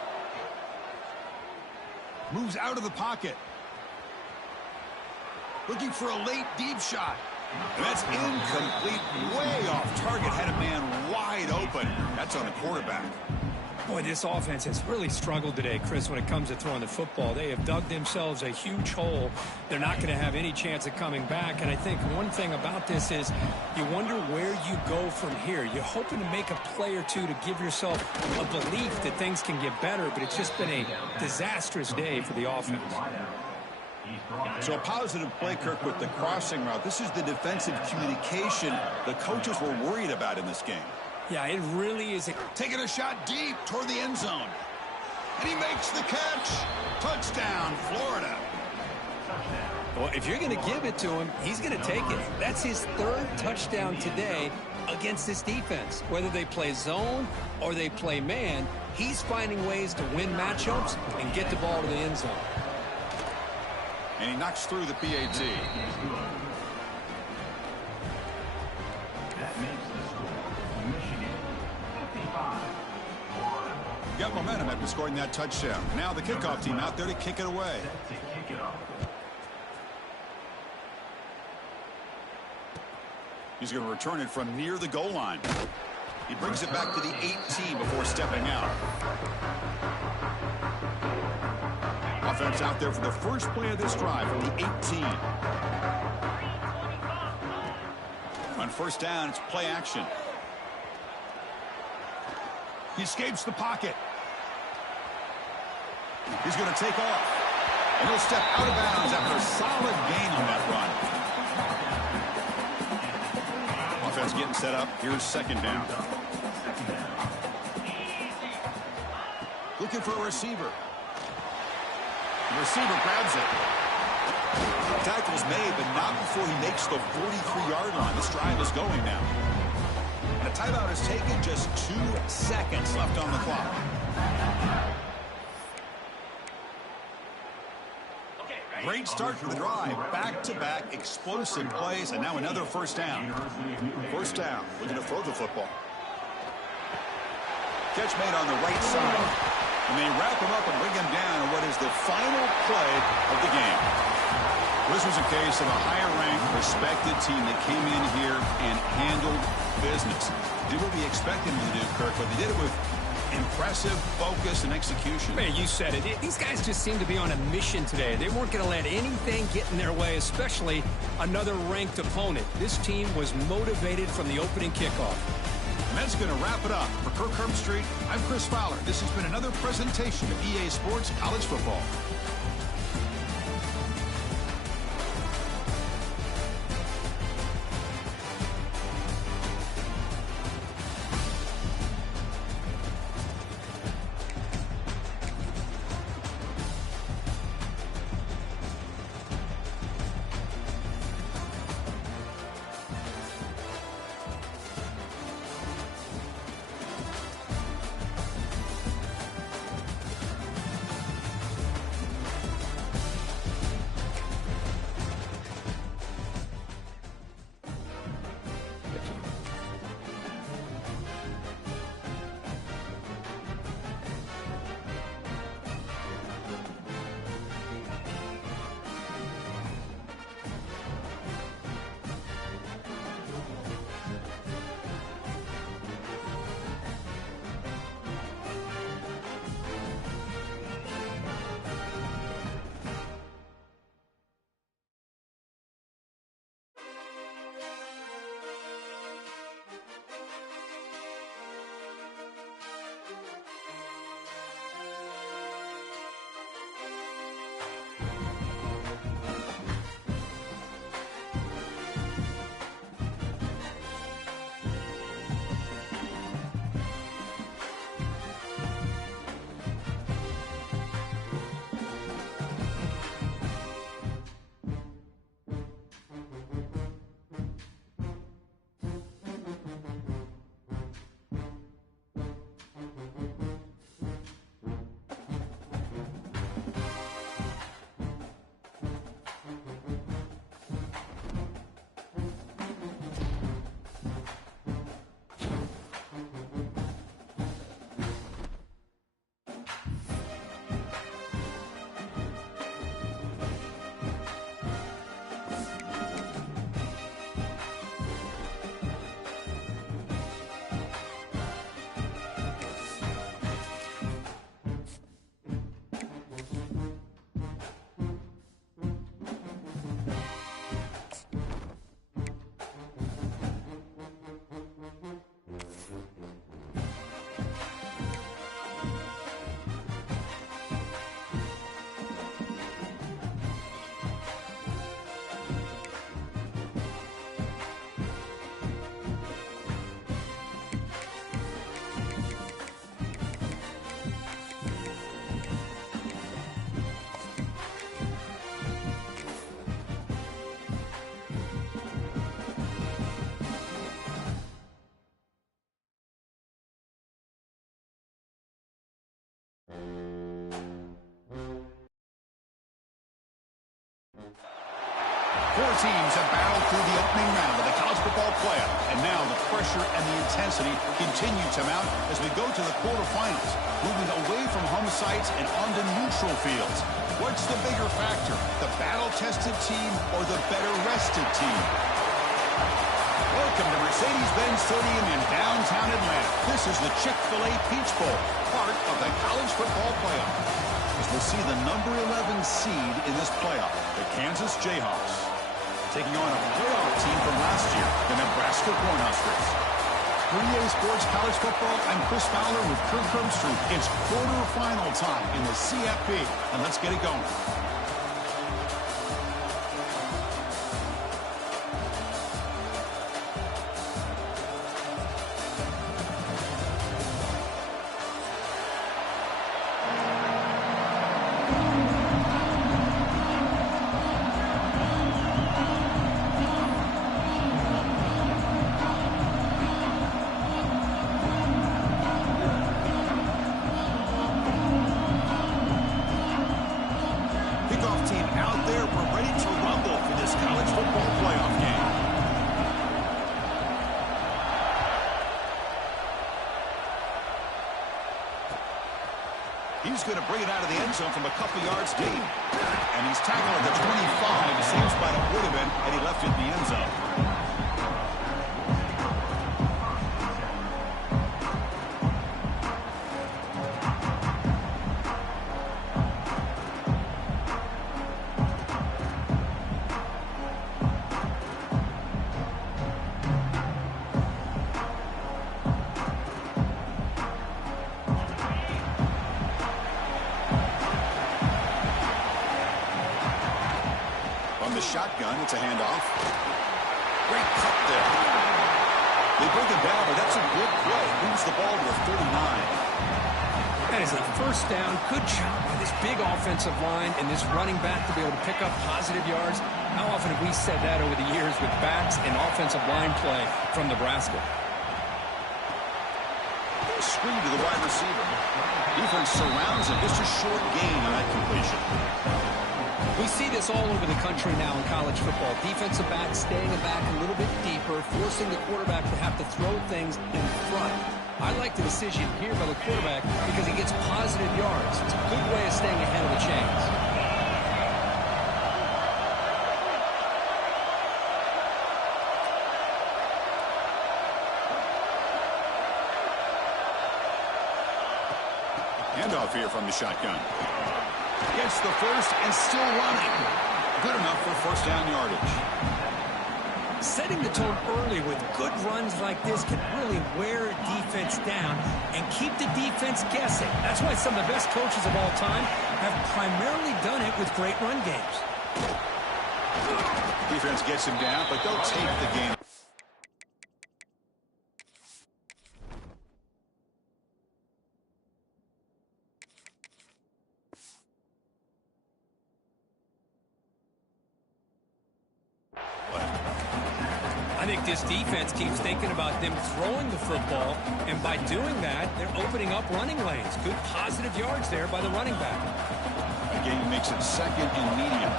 Moves out of the pocket. Looking for a late deep shot. And that's incomplete, way off target. Had a man wide open. That's on the quarterback. Boy, this offense has really struggled today, Chris, when it comes to throwing the football. They have dug themselves a huge hole. They're not going to have any chance of coming back. And I think one thing about this is you wonder where you go from here. You're hoping to make a play or two to give yourself a belief that things can get better, but it's just been a disastrous day for the offense. So a positive play, Kirk, with the crossing route. This is the defensive communication the coaches were worried about in this game. Yeah, it really is. Taking a shot deep toward the end zone. And he makes the catch. Touchdown, Florida. Well, if you're going to give it to him, he's going to take it. That's his 3rd touchdown today against this defense. Whether they play zone or they play man, he's finding ways to win matchups and get the ball to the end zone. And he knocks through the PAT. That makes the score Michigan 55. Got momentum after scoring that touchdown. Now the kickoff team out there to kick it away. Set to kick it off. He's going to return it from near the goal line. He brings it back to the 18 before stepping out. Offense out there for the first play of this drive from the 18. On 1st down, it's play action. He escapes the pocket. He's going to take off. And he'll step out of bounds after a solid gain on that run. Offense getting set up. Here's 2nd down. Looking for a receiver. The receiver grabs it. Tackle's made, but not before he makes the 43-yard line. This drive is going now. And a timeout is taken. Just 2 seconds left on the clock. Great start to the drive. Back-to-back explosive plays, and now another 1st down. 1st down. Looking to throw the football. Catch made on the right side. And they wrap him up and bring him down in what is the final play of the game. This was a case of a higher-ranked, respected team that came in here and handled business. Did what we expected them to do, Kirk, but they did it with impressive focus and execution. Man, you said it. These guys just seem to be on a mission today. They weren't going to let anything get in their way, especially another ranked opponent. This team was motivated from the opening kickoff. And that's going to wrap it up. For Kirk Herbstreit, I'm Chris Fowler. This has been another presentation of EA Sports College Football. Four teams have battled through the opening round of the college football playoff, and now the pressure and the intensity continue to mount as we go to the quarterfinals, moving away from home sites and onto neutral fields. What's the bigger factor, the battle-tested team or the better-rested team? Welcome to Mercedes-Benz Stadium in downtown Atlanta. This is the Chick-fil-A Peach Bowl, part of the college football playoff. As we'll see the number 11 seed in this playoff, the Kansas Jayhawks, taking on a playoff team from last year, the Nebraska Cornhuskers. For EA Sports College Football, I'm Chris Fowler with Kirk Herbstreit. It's quarterfinal time in the CFP, and let's get it going. He's going to bring it out of the end zone from a couple yards deep. And he's tackled at the 25, the same spot it would have been had he left it in the end zone. Shotgun, it's a handoff. Great cut there. They bring it down, but that's a good play. Moves the ball to the 39. That is a first down. Good job by this big offensive line and this running back to be able to pick up positive yards. How often have we said that over the years with backs and offensive line play from Nebraska? Screen to the wide receiver. Defense surrounds him. Just a short gain on that completion. We see this all over the country now in college football. Defensive backs staying back a little bit deeper, forcing the quarterback to have to throw things in front. I like the decision here by the quarterback because he gets positive yards. It's a good way of staying ahead of the chains. Handoff here from the shotgun. Gets the first and still running. Good enough for first down yardage. Setting the tone early with good runs like this can really wear a defense down and keep the defense guessing. That's why some of the best coaches of all time have primarily done it with great run games. Defense gets him down, but they'll take the game. I think this defense keeps thinking about them throwing the football, and by doing that, they're opening up running lanes. Good positive yards there by the running back. Again, makes it second and medium.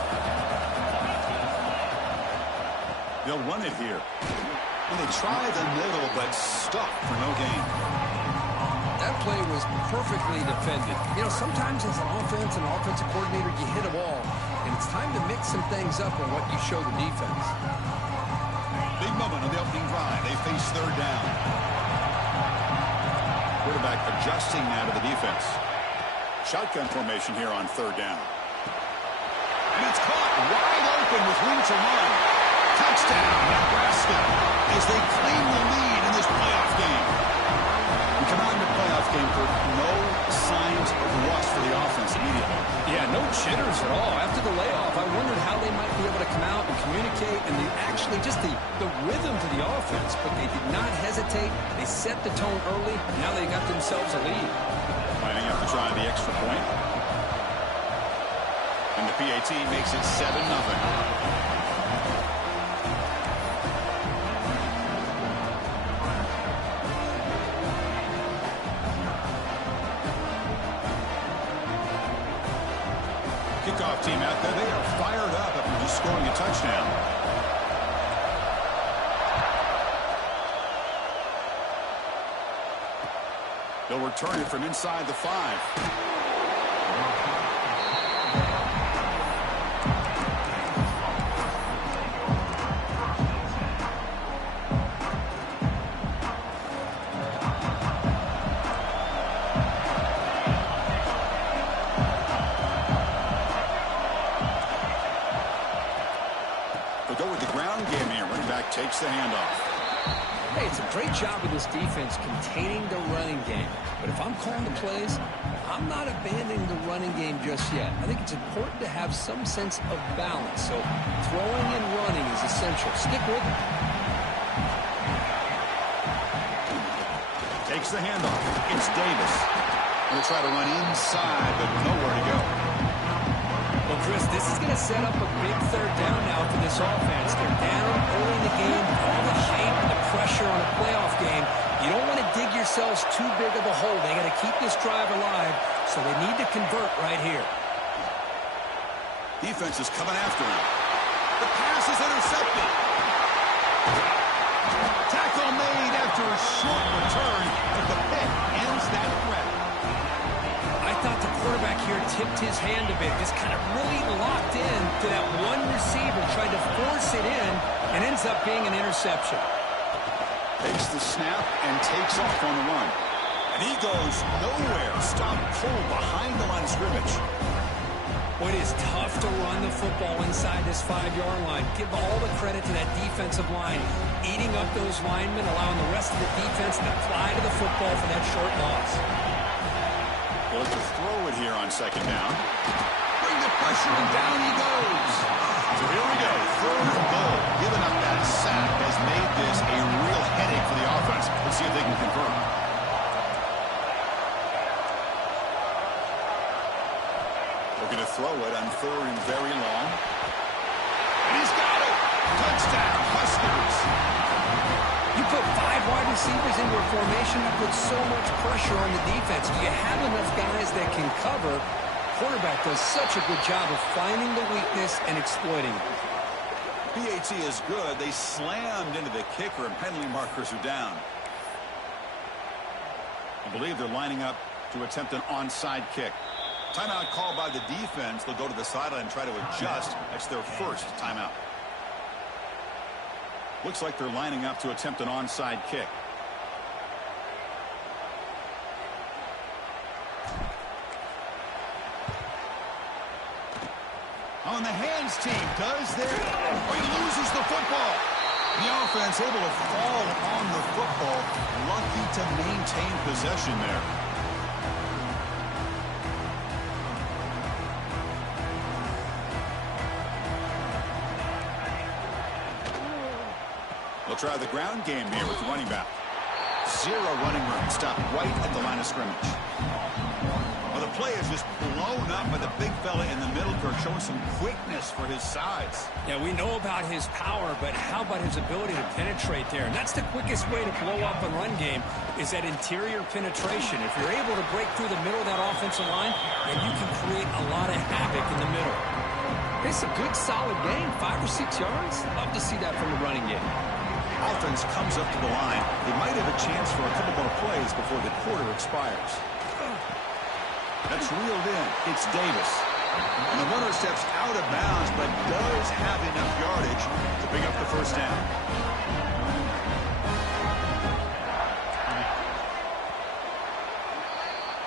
They'll run it here. And they try the middle, but stuck for no gain. That play was perfectly defended. You know, sometimes as an offense and offensive coordinator, you hit a wall, and it's time to mix some things up on what you show the defense. Big moment on the opening drive. They face third down. Quarterback adjusting now to the defense. Shotgun formation here on third down. And it's caught wide open with room to run. Touchdown, Nebraska, as they claim the lead in this playoff game. We come out in the playoff game for no signs of rust for the offense immediately. Yeah, no jitters at all. After the layoff, I wondered how they might be able to come out and communicate and actually just the rhythm to the offense. But they did not hesitate. They set the tone early. Now they got themselves a lead. Lining up to try the extra point. And the PAT makes it 7-0. Kickoff team out there. They are fired up after just scoring a touchdown. They'll return it from inside the 5. They'll go with the ground game here. Running back takes the handoff. Hey, it's a great job of this defense containing the running game. But if I'm calling the plays, I'm not abandoning the running game just yet. I think it's important to have some sense of balance. So throwing and running is essential. Stick with it. Takes the handoff. It's Davis. He'll try to run inside, but nowhere to go. Well, Chris, this is going to set up a big third down now for this offense. They're down early in the game. All the hype and the pressure on a playoff game. You don't want to dig yourselves too big of a hole. They got to keep this drive alive, so they need to convert right here. Defense is coming after him. The pass is intercepted. Tackle made after a short return, but the pick ends that threat. I thought the tipped his hand a bit, just kind of really locked in to that one receiver, tried to force it in, and ends up being an interception. Takes the snap and takes off on the run. And he goes nowhere. Stop cold behind the line of scrimmage. Boy, it is tough to run the football inside this 5-yard line. Give all the credit to that defensive line, eating up those linemen, allowing the rest of the defense to fly to the football for that short loss. They'll look to throw it here on second down. Bring the pressure, and down he goes. So here we go, third and goal. Giving up that sack has made this a real headache for the offense. Let's see if they can convert. Looking to throw it on third and very long. And he's got it. Touchdown, Huskers. You put 5 wide receivers into a formation, you put so much pressure on the defense. Do you have enough guys that can cover? Quarterback does such a good job of finding the weakness and exploiting it. PAT is good. They slammed into the kicker, and penalty markers are down. I believe they're lining up to attempt an onside kick. Timeout called by the defense. They'll go to the sideline and try to adjust. That's their first timeout. Looks like they're lining up to attempt an onside kick. On the hands team does their... Oh, he loses the football. The offense able to fall on the football. Lucky to maintain possession there. They'll try the ground game here with the running back. 0 running room. Stopped right at the line of scrimmage. Well, the play is just blown up by the big fella in the middle, Kirk, showing some quickness for his size. Yeah, we know about his power, but how about his ability to penetrate there? And that's the quickest way to blow up a run game is that interior penetration. If you're able to break through the middle of that offensive line, then you can create a lot of havoc in the middle. It's a good, solid game, 5 or 6 yards. Love to see that from the running game. Offense comes up to the line. They might have a chance for a couple more plays before the quarter expires. That's reeled in. It's Davis. And the runner steps out of bounds, but does have enough yardage to pick up the first down.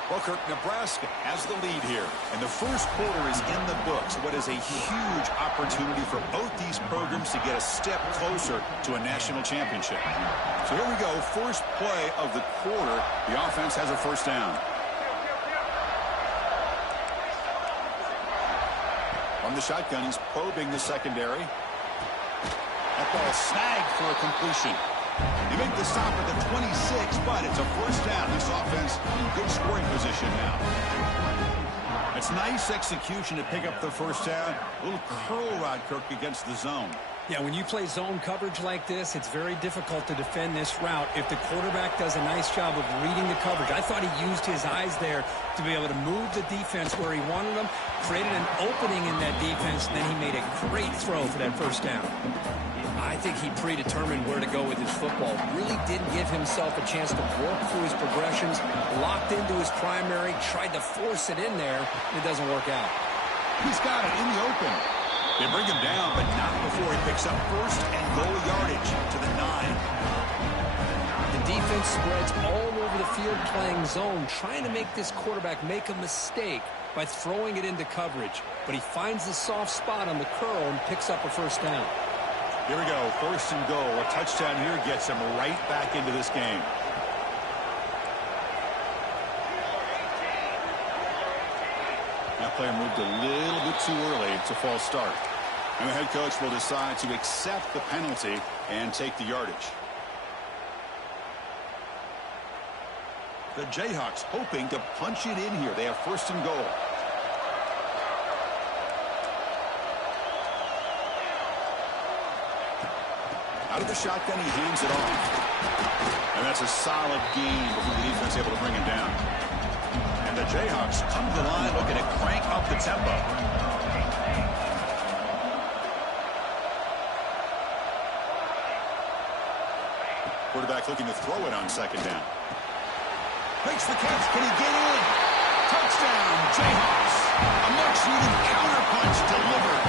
Well, Kirk, Nebraska has the lead here, and the first quarter is in the books. What is a huge opportunity for both these programs to get a step closer to a national championship. So here we go, first play of the quarter. The offense has a first down. From the shotgun, he's probing the secondary. That ball snagged for a completion. They make the stop at the 26, but it's a first down. This offense in good scoring position now. It's nice execution to pick up the first down. A little curl rod, Kirk, against the zone. Yeah, when you play zone coverage like this, it's very difficult to defend this route if the quarterback does a nice job of reading the coverage. I thought he used his eyes there to be able to move the defense where he wanted them, created an opening in that defense, and then he made a great throw for that first down. I think he predetermined where to go with his football. Really didn't give himself a chance to work through his progressions, locked into his primary, tried to force it in there, and it doesn't work out. He's got it in the open. They bring him down, but not before he picks up first and goal yardage to the 9. The defense spreads all over the field playing zone, trying to make this quarterback make a mistake by throwing it into coverage. But he finds the soft spot on the curl and picks up a first down. Here we go, first and goal. A touchdown here gets him right back into this game. That player moved a little bit too early. It's a false start. And the head coach will decide to accept the penalty and take the yardage. The Jayhawks hoping to punch it in here. They have first and goal. Out of the shotgun, he hands it off. And that's a solid gain before the defense able to bring him down. And the Jayhawks come to the line looking to crank up the tempo. Quarterback looking to throw it on second down. Makes the catch. Can he get in? Touchdown, Jayhawks. A much-needed counterpunch delivered.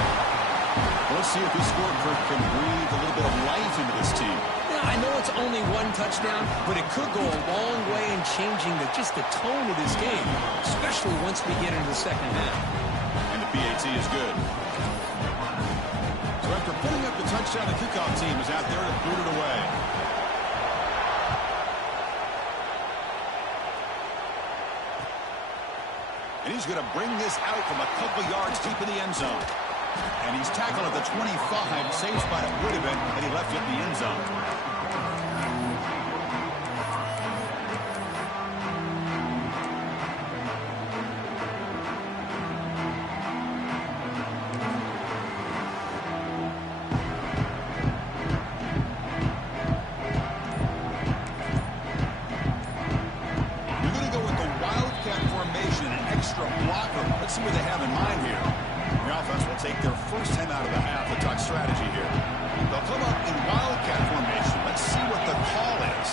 Let's see if this scorecard can breathe a little bit of life into this team. Yeah, I know it's only one touchdown, but it could go a long way in changing just the tone of this game, especially once we get into the second half. And the PAT is good. So after putting up the touchdown, the kickoff team is out there to boot it away. And he's going to bring this out from a couple yards deep in the end zone. And he's tackled at the 25. Same spot it would have been had he left it in the end zone. You're going to go with the Wildcat formation, an extra blocker. Let's see what they have in mind here. The offense will take their first 10 out of the half. The talk strategy here. They'll come up in Wildcat formation. Let's see what the call is.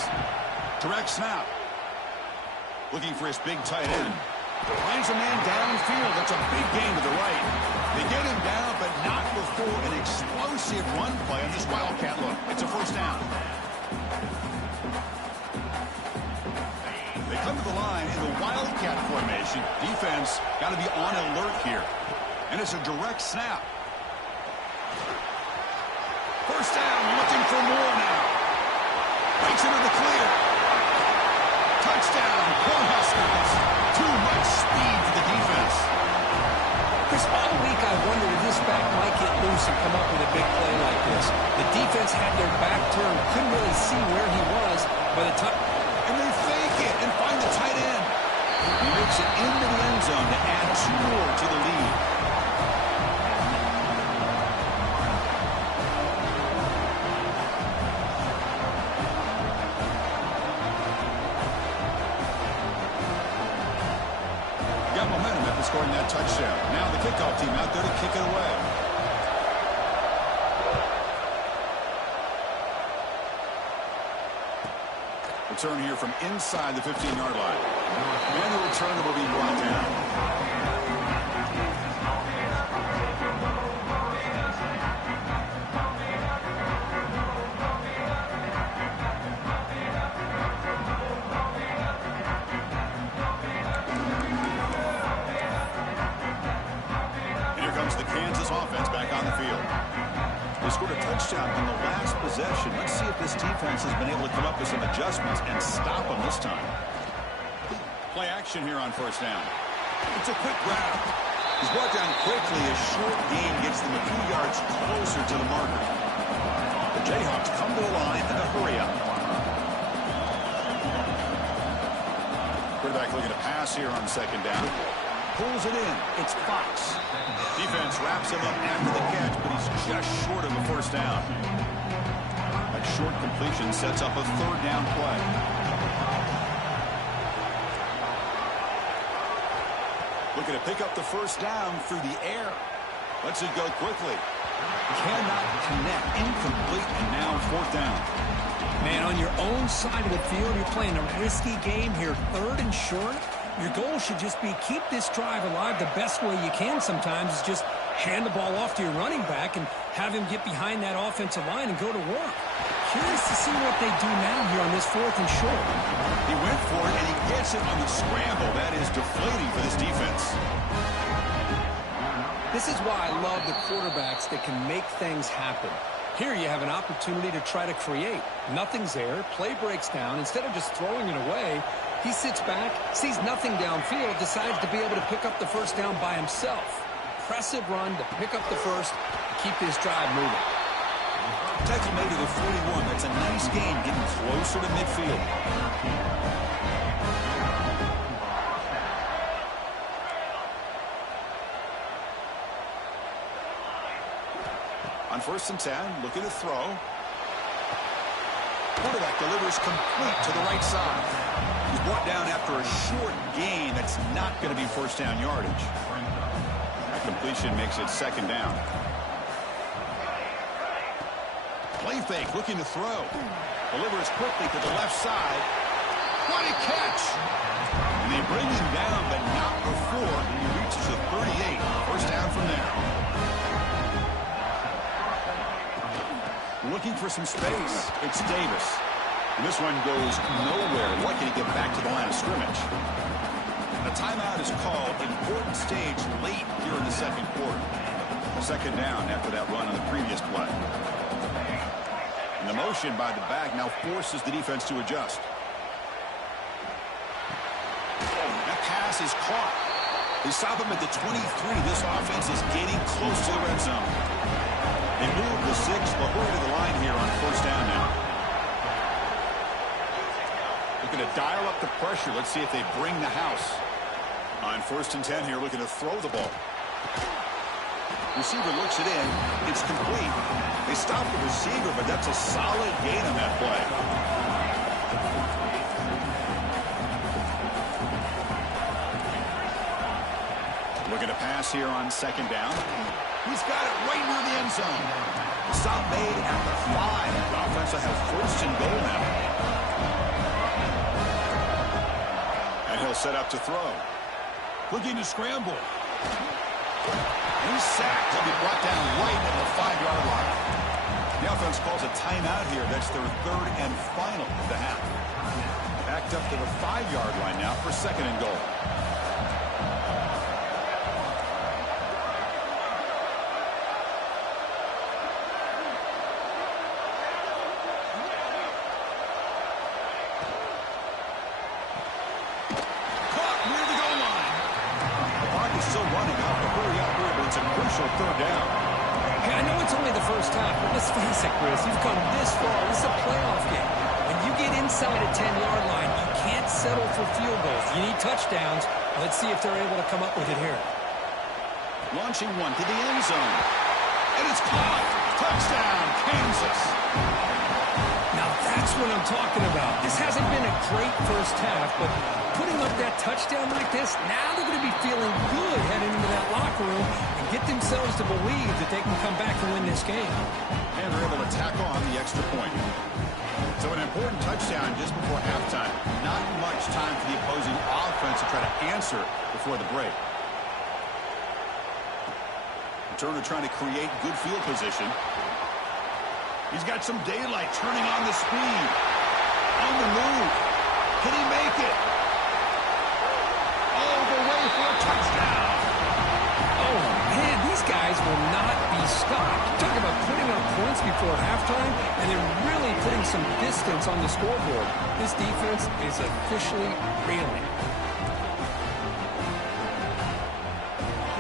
Direct snap. Looking for his big tight end. Finds a man downfield. That's a big gain to the right. They get him down, but not before an explosive run play on this Wildcat look. It's a first down. They come to the line in the Wildcat formation. Defense got to be on alert here. And it's a direct snap. First down, looking for more now. Breaks into the clear. Touchdown, Cornhuskers. Too much speed for the defense. Chris, all week I wondered if this back might get loose and come up with a big play like this. The defense had their back turned, couldn't really see where he was by the time. And they fake it and find the tight end. He makes it into the end zone to add 2 more to the lead. Got momentum after scoring that touchdown. Now the kickoff team out there to kick it away. Return here from inside the 15-yard line. And the return will be brought down. Here comes the Kansas offense back on the field. They scored a touchdown on the last possession. Let's see if this defense has been able to come up with some adjustments and stop them this time. Play action here on first down. It's a quick grab. He's brought down quickly. A short gain gets them a few yards closer to the marker. The Jayhawks come to the line in a hurry up. Quarterback looking to pass here on second down. Pulls it in. It's Fox. Defense wraps him up after the catch, but he's just short of a first down. That short completion sets up a third down play. Looking to pick up the first down through the air. Lets it go quickly. Cannot connect. Incomplete, and now fourth down. Man, on your own side of the field, you're playing a risky game here. Third and short. Your goal should just be keep this drive alive the best way you can sometimes is just hand the ball off to your running back and have him get behind that offensive line and go to work. Curious to see what they do now here on this fourth and short. He went for it, and he gets it on the scramble. That is deflating for this defense. This is why I love the quarterbacks that can make things happen. Here you have an opportunity to try to create. Nothing's there. Play breaks down. Instead of just throwing it away, he sits back, sees nothing downfield, decides to be able to pick up the first down by himself. Impressive run to pick up the first, keep this drive moving. Tackle made to the 41. That's a nice gain, getting closer to midfield. On first and 10, looking to throw. Quarterback delivers complete to the right side. He's brought down after a short gain that's not going to be first down yardage. That completion makes it second down. Play fake, looking to throw. Delivers quickly to the left side. What a catch! And they bring him down, but not 38. First down from there. Looking for some space. It's Davis. And this one goes nowhere. Lucky to get back to the line of scrimmage. A timeout is called. Important stage late here in the second quarter. Second down after that run on the previous play. And the motion by the back now forces the defense to adjust. That pass is caught. They stop him at the 23. This offense is getting close to the red zone. They move the 6, but hurry to the line here on first down now. Looking to dial up the pressure. Let's see if they bring the house. On 1st and 10 here, looking to throw the ball. Receiver looks it in. It's complete. They stop the receiver, but that's a solid gain on that play. Looking to pass here on 2nd down. He's got it right near the end zone. Stop made at the 5. The offense will have 1st and goal now. And he'll set up to throw. Looking to scramble. He's sacked. He'll be brought down right at the 5-yard line. The offense calls a timeout here. That's their 3rd and final of the half. Backed up to the 5-yard line now for 2nd and goal. Third down. Hey, I know it's only the first half, but let's face it, Chris. You've come this far. This is a playoff game. When you get inside a 10-yard line, you can't settle for field goals. You need touchdowns. Let's see if they're able to come up with it here. Launching one to the end zone. And it's caught. Touchdown, Kansas. Now that's what I'm talking about. This hasn't been a great first half, but putting up that touchdown like this, now they're going to be feeling good heading into that locker room and get themselves to believe that they can come back and win this game. And they're able to tackle on the extra point. So an important touchdown just before halftime. Not much time for the opposing offense to try to answer before the break. Turner trying to create good field position. He's got some daylight, turning on the speed. On the move. Can he make it? All the way for a touchdown. Oh, man, these guys will not be stopped. Talk about putting up points before halftime, and they're really putting some distance on the scoreboard. This defense is officially reeling.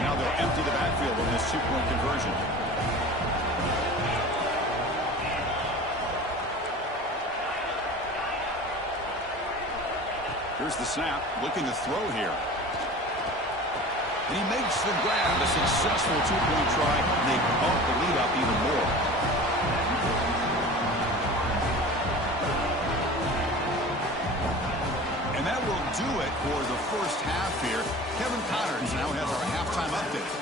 Now they'll empty the backfield on this two-point conversion. Here's the snap, looking to throw here. And he makes the grab, a successful two-point try, and they bump the lead up even more. And that will do it for the first half here. Kevin Connors now has our halftime update.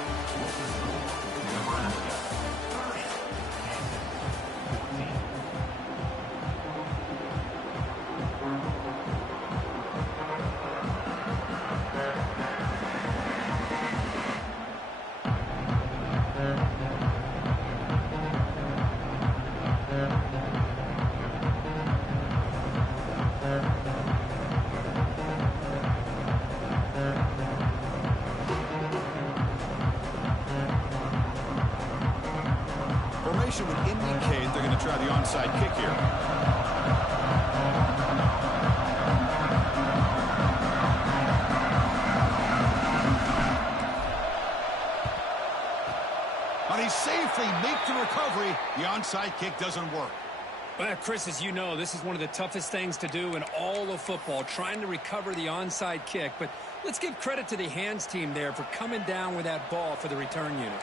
Formation would indicate they're going to try the onside kick here. But he safely makes the recovery. The onside kick doesn't work. Well, Chris, as you know, this is one of the toughest things to do in all of football, trying to recover the onside kick. But let's give credit to the hands team there for coming down with that ball for the return unit.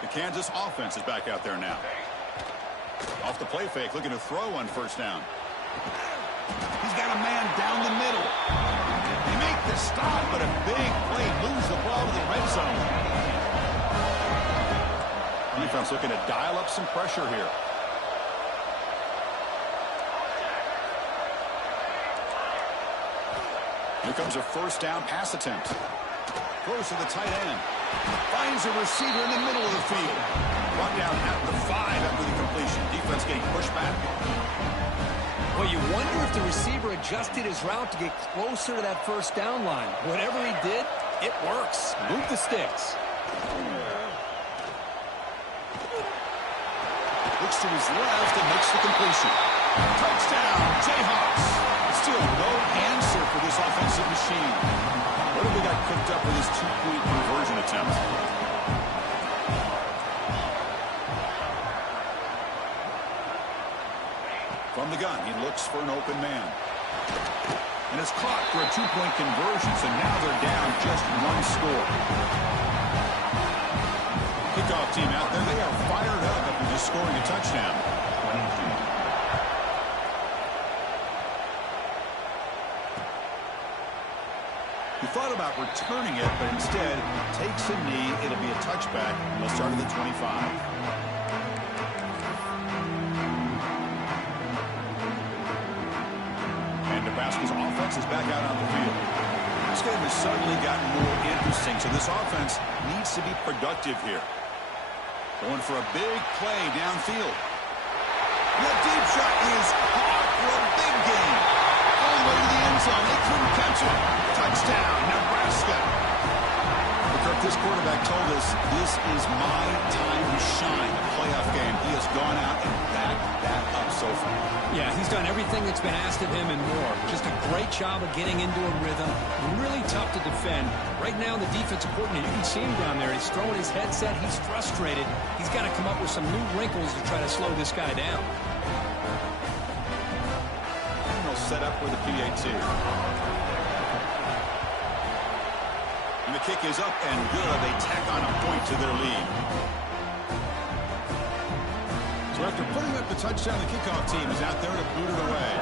The Kansas offense is back out there now. Off the play fake, looking to throw on first down. He's got a man down the middle. They make the stop, but a big play moves the ball to the red zone. Defense looking to dial up some pressure here. Here comes a first down pass attempt. Throws to the tight end. Finds a receiver in the middle of the field. Brought down at the 5 after the completion. Defense getting pushed back. Well, you wonder if the receiver adjusted his route to get closer to that first down line. Whatever he did, it works. Move the sticks. Looks to his left and makes the completion. Touchdown, Jayhawks. Still no answer for this offensive machine. What have we got cooked up with this 2-point conversion attempt? From the gun, he looks for an open man. And it's caught for a 2-point conversion, so now they're down just 1 score. Kickoff team out there, they are fired up after just scoring a touchdown. 22. He thought about returning it, but instead takes a knee. It'll be a touchback. They'll start at the 25. And Nebraska's offense is back out on the field. This game has suddenly gotten more interesting, so this offense needs to be productive here. Going for a big play downfield. The deep shot is caught for a big gain. All the way to the end zone. They couldn't catch it. Touchdown, Nebraska. Kirk, this quarterback told us this is my time to shine. A playoff game. He has gone out and backed that up so far. Yeah, he's done everything that's been asked of him and more. Just a great job of getting into a rhythm. Really tough to defend. Right now, the defensive coordinator, you can see him down there. He's throwing his headset. He's frustrated. He's got to come up with some new wrinkles to try to slow this guy down. Set up with the PAT. And the kick is up and good. They tack on a point to their lead. So after putting up the touchdown, the kickoff team is out there to boot it away.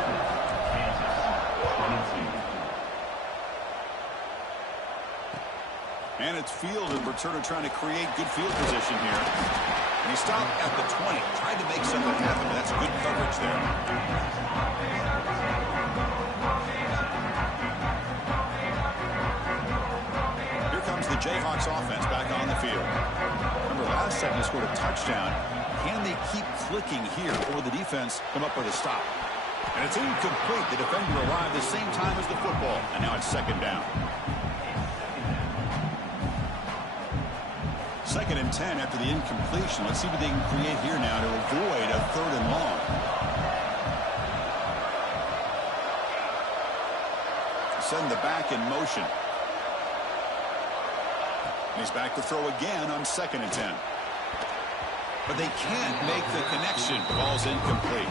And it's fielded. Returner trying to create good field position here. And he stopped at the 20. Tried to make something happen, but that's good coverage there. The Jayhawks offense back on the field. Remember, last time they scored a touchdown. Can they keep clicking here, or the defense come up with a stop? And it's incomplete. The defender arrived the same time as the football, and now it's 2nd down. 2nd and 10 after the incompletion. Let's see what they can create here now to avoid a 3rd and long. Send the back in motion. He's back to throw again on 2nd and 10. But they can't make the connection. Ball's incomplete.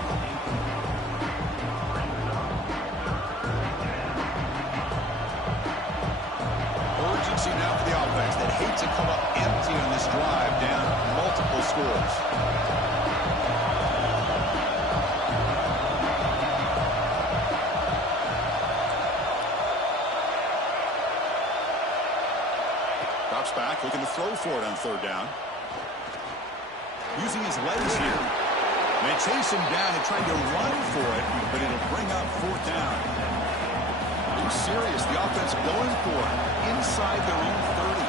Urgency now for the offense. They'd hate to come up empty on this drive, down multiple scores. Back, looking to throw for it on 3rd down. Using his legs here. They chase him down and trying to run for it, but it'll bring up 4th down. Being serious, the offense going for it inside their own 30.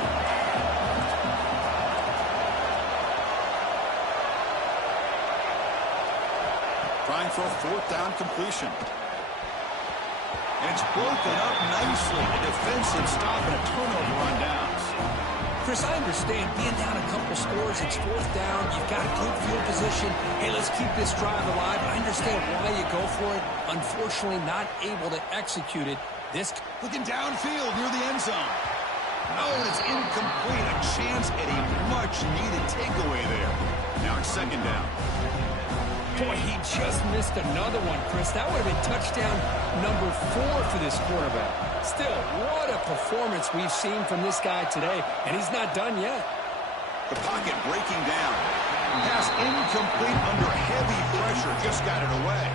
Trying for a 4th down completion. And it's broken up nicely. A defensive stop and a turnover on downs. Chris, I understand being down a couple scores, it's 4th down, you've got good field position. Hey, let's keep this drive alive. I understand why you go for it. Unfortunately, not able to execute it. Looking downfield near the end zone. Oh, it's incomplete. A chance at a much-needed takeaway there. Now it's 2nd down. Boy, he just missed another one, Chris. That would have been touchdown number 4 for this quarterback. Still, what a performance we've seen from this guy today, and he's not done yet. The pocket breaking down. Pass incomplete under heavy pressure. Just got it away.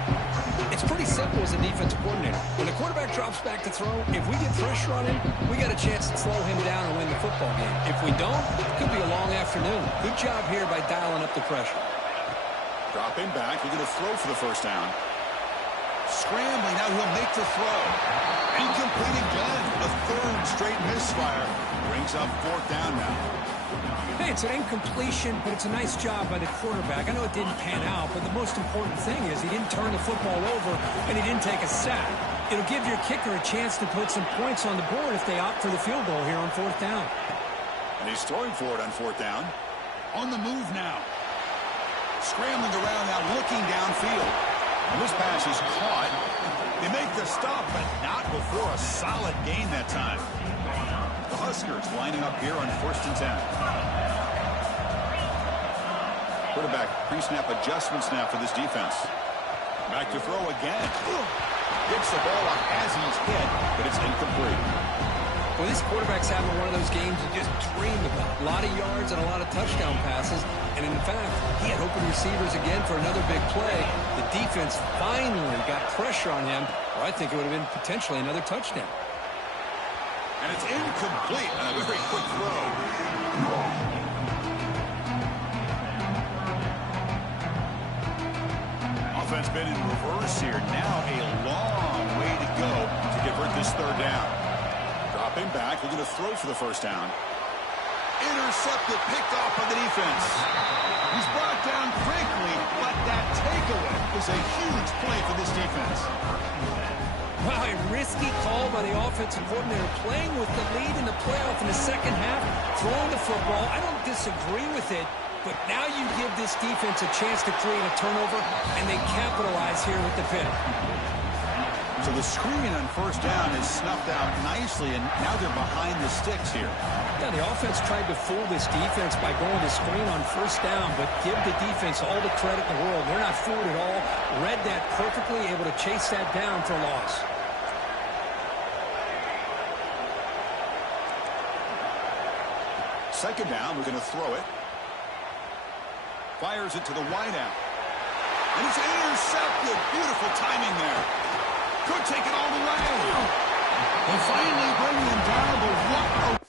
It's pretty simple as a defensive coordinator. When the quarterback drops back to throw, if we get pressure on him, we got a chance to slow him down and win the football game. If we don't, it could be a long afternoon. Good job here by dialing up the pressure. Dropping back, looking to throw for the 1st down. Scrambling, now he'll make the throw. Incomplete again. A third straight misfire. Brings up fourth down now. Hey, it's an incompletion, but it's a nice job by the quarterback. I know it didn't pan out, but the most important thing is he didn't turn the football over and he didn't take a sack. It'll give your kicker a chance to put some points on the board if they opt for the field goal here on fourth down. And he's throwing for it on fourth down. On the move now. Scrambling around now, looking downfield. And this pass is caught. They make the stop, but not before a solid gain that time. The Huskers lining up here on 1st and 10. Quarterback pre-snap adjustments now for this defense. Back to throw again. Gets the ball up as he's hit, but it's incomplete. Well, this quarterback's having one of those games you just dream about. A lot of yards and a lot of touchdown passes. And in fact, he had open receivers again for another big play. The defense finally got pressure on him, or I think it would have been potentially another touchdown. And it's incomplete on a very quick throw. Offense been in reverse here. Now a long way to go to convert this third down. Dropping back, looking to throw for the first down. Intercepted, picked off by the defense. He's brought down quickly, but that takeaway is a huge play for this defense. Wow, a risky call by the offensive coordinator, playing with the lead in the playoff in the second half, throwing the football. I don't disagree with it, but now you give this defense a chance to create a turnover, and they capitalize here with the pick. So the screen on first down is snuffed out nicely, and now they're behind the sticks here. Yeah, the offense tried to fool this defense by going to screen on first down, but give the defense all the credit in the world. They're not fooled at all. Read that perfectly, able to chase that down for a loss. Second down, we're going to throw it. Fires it to the wideout. And it's intercepted. Beautiful timing there. Could take it all the way. They finally bring him down, but what a...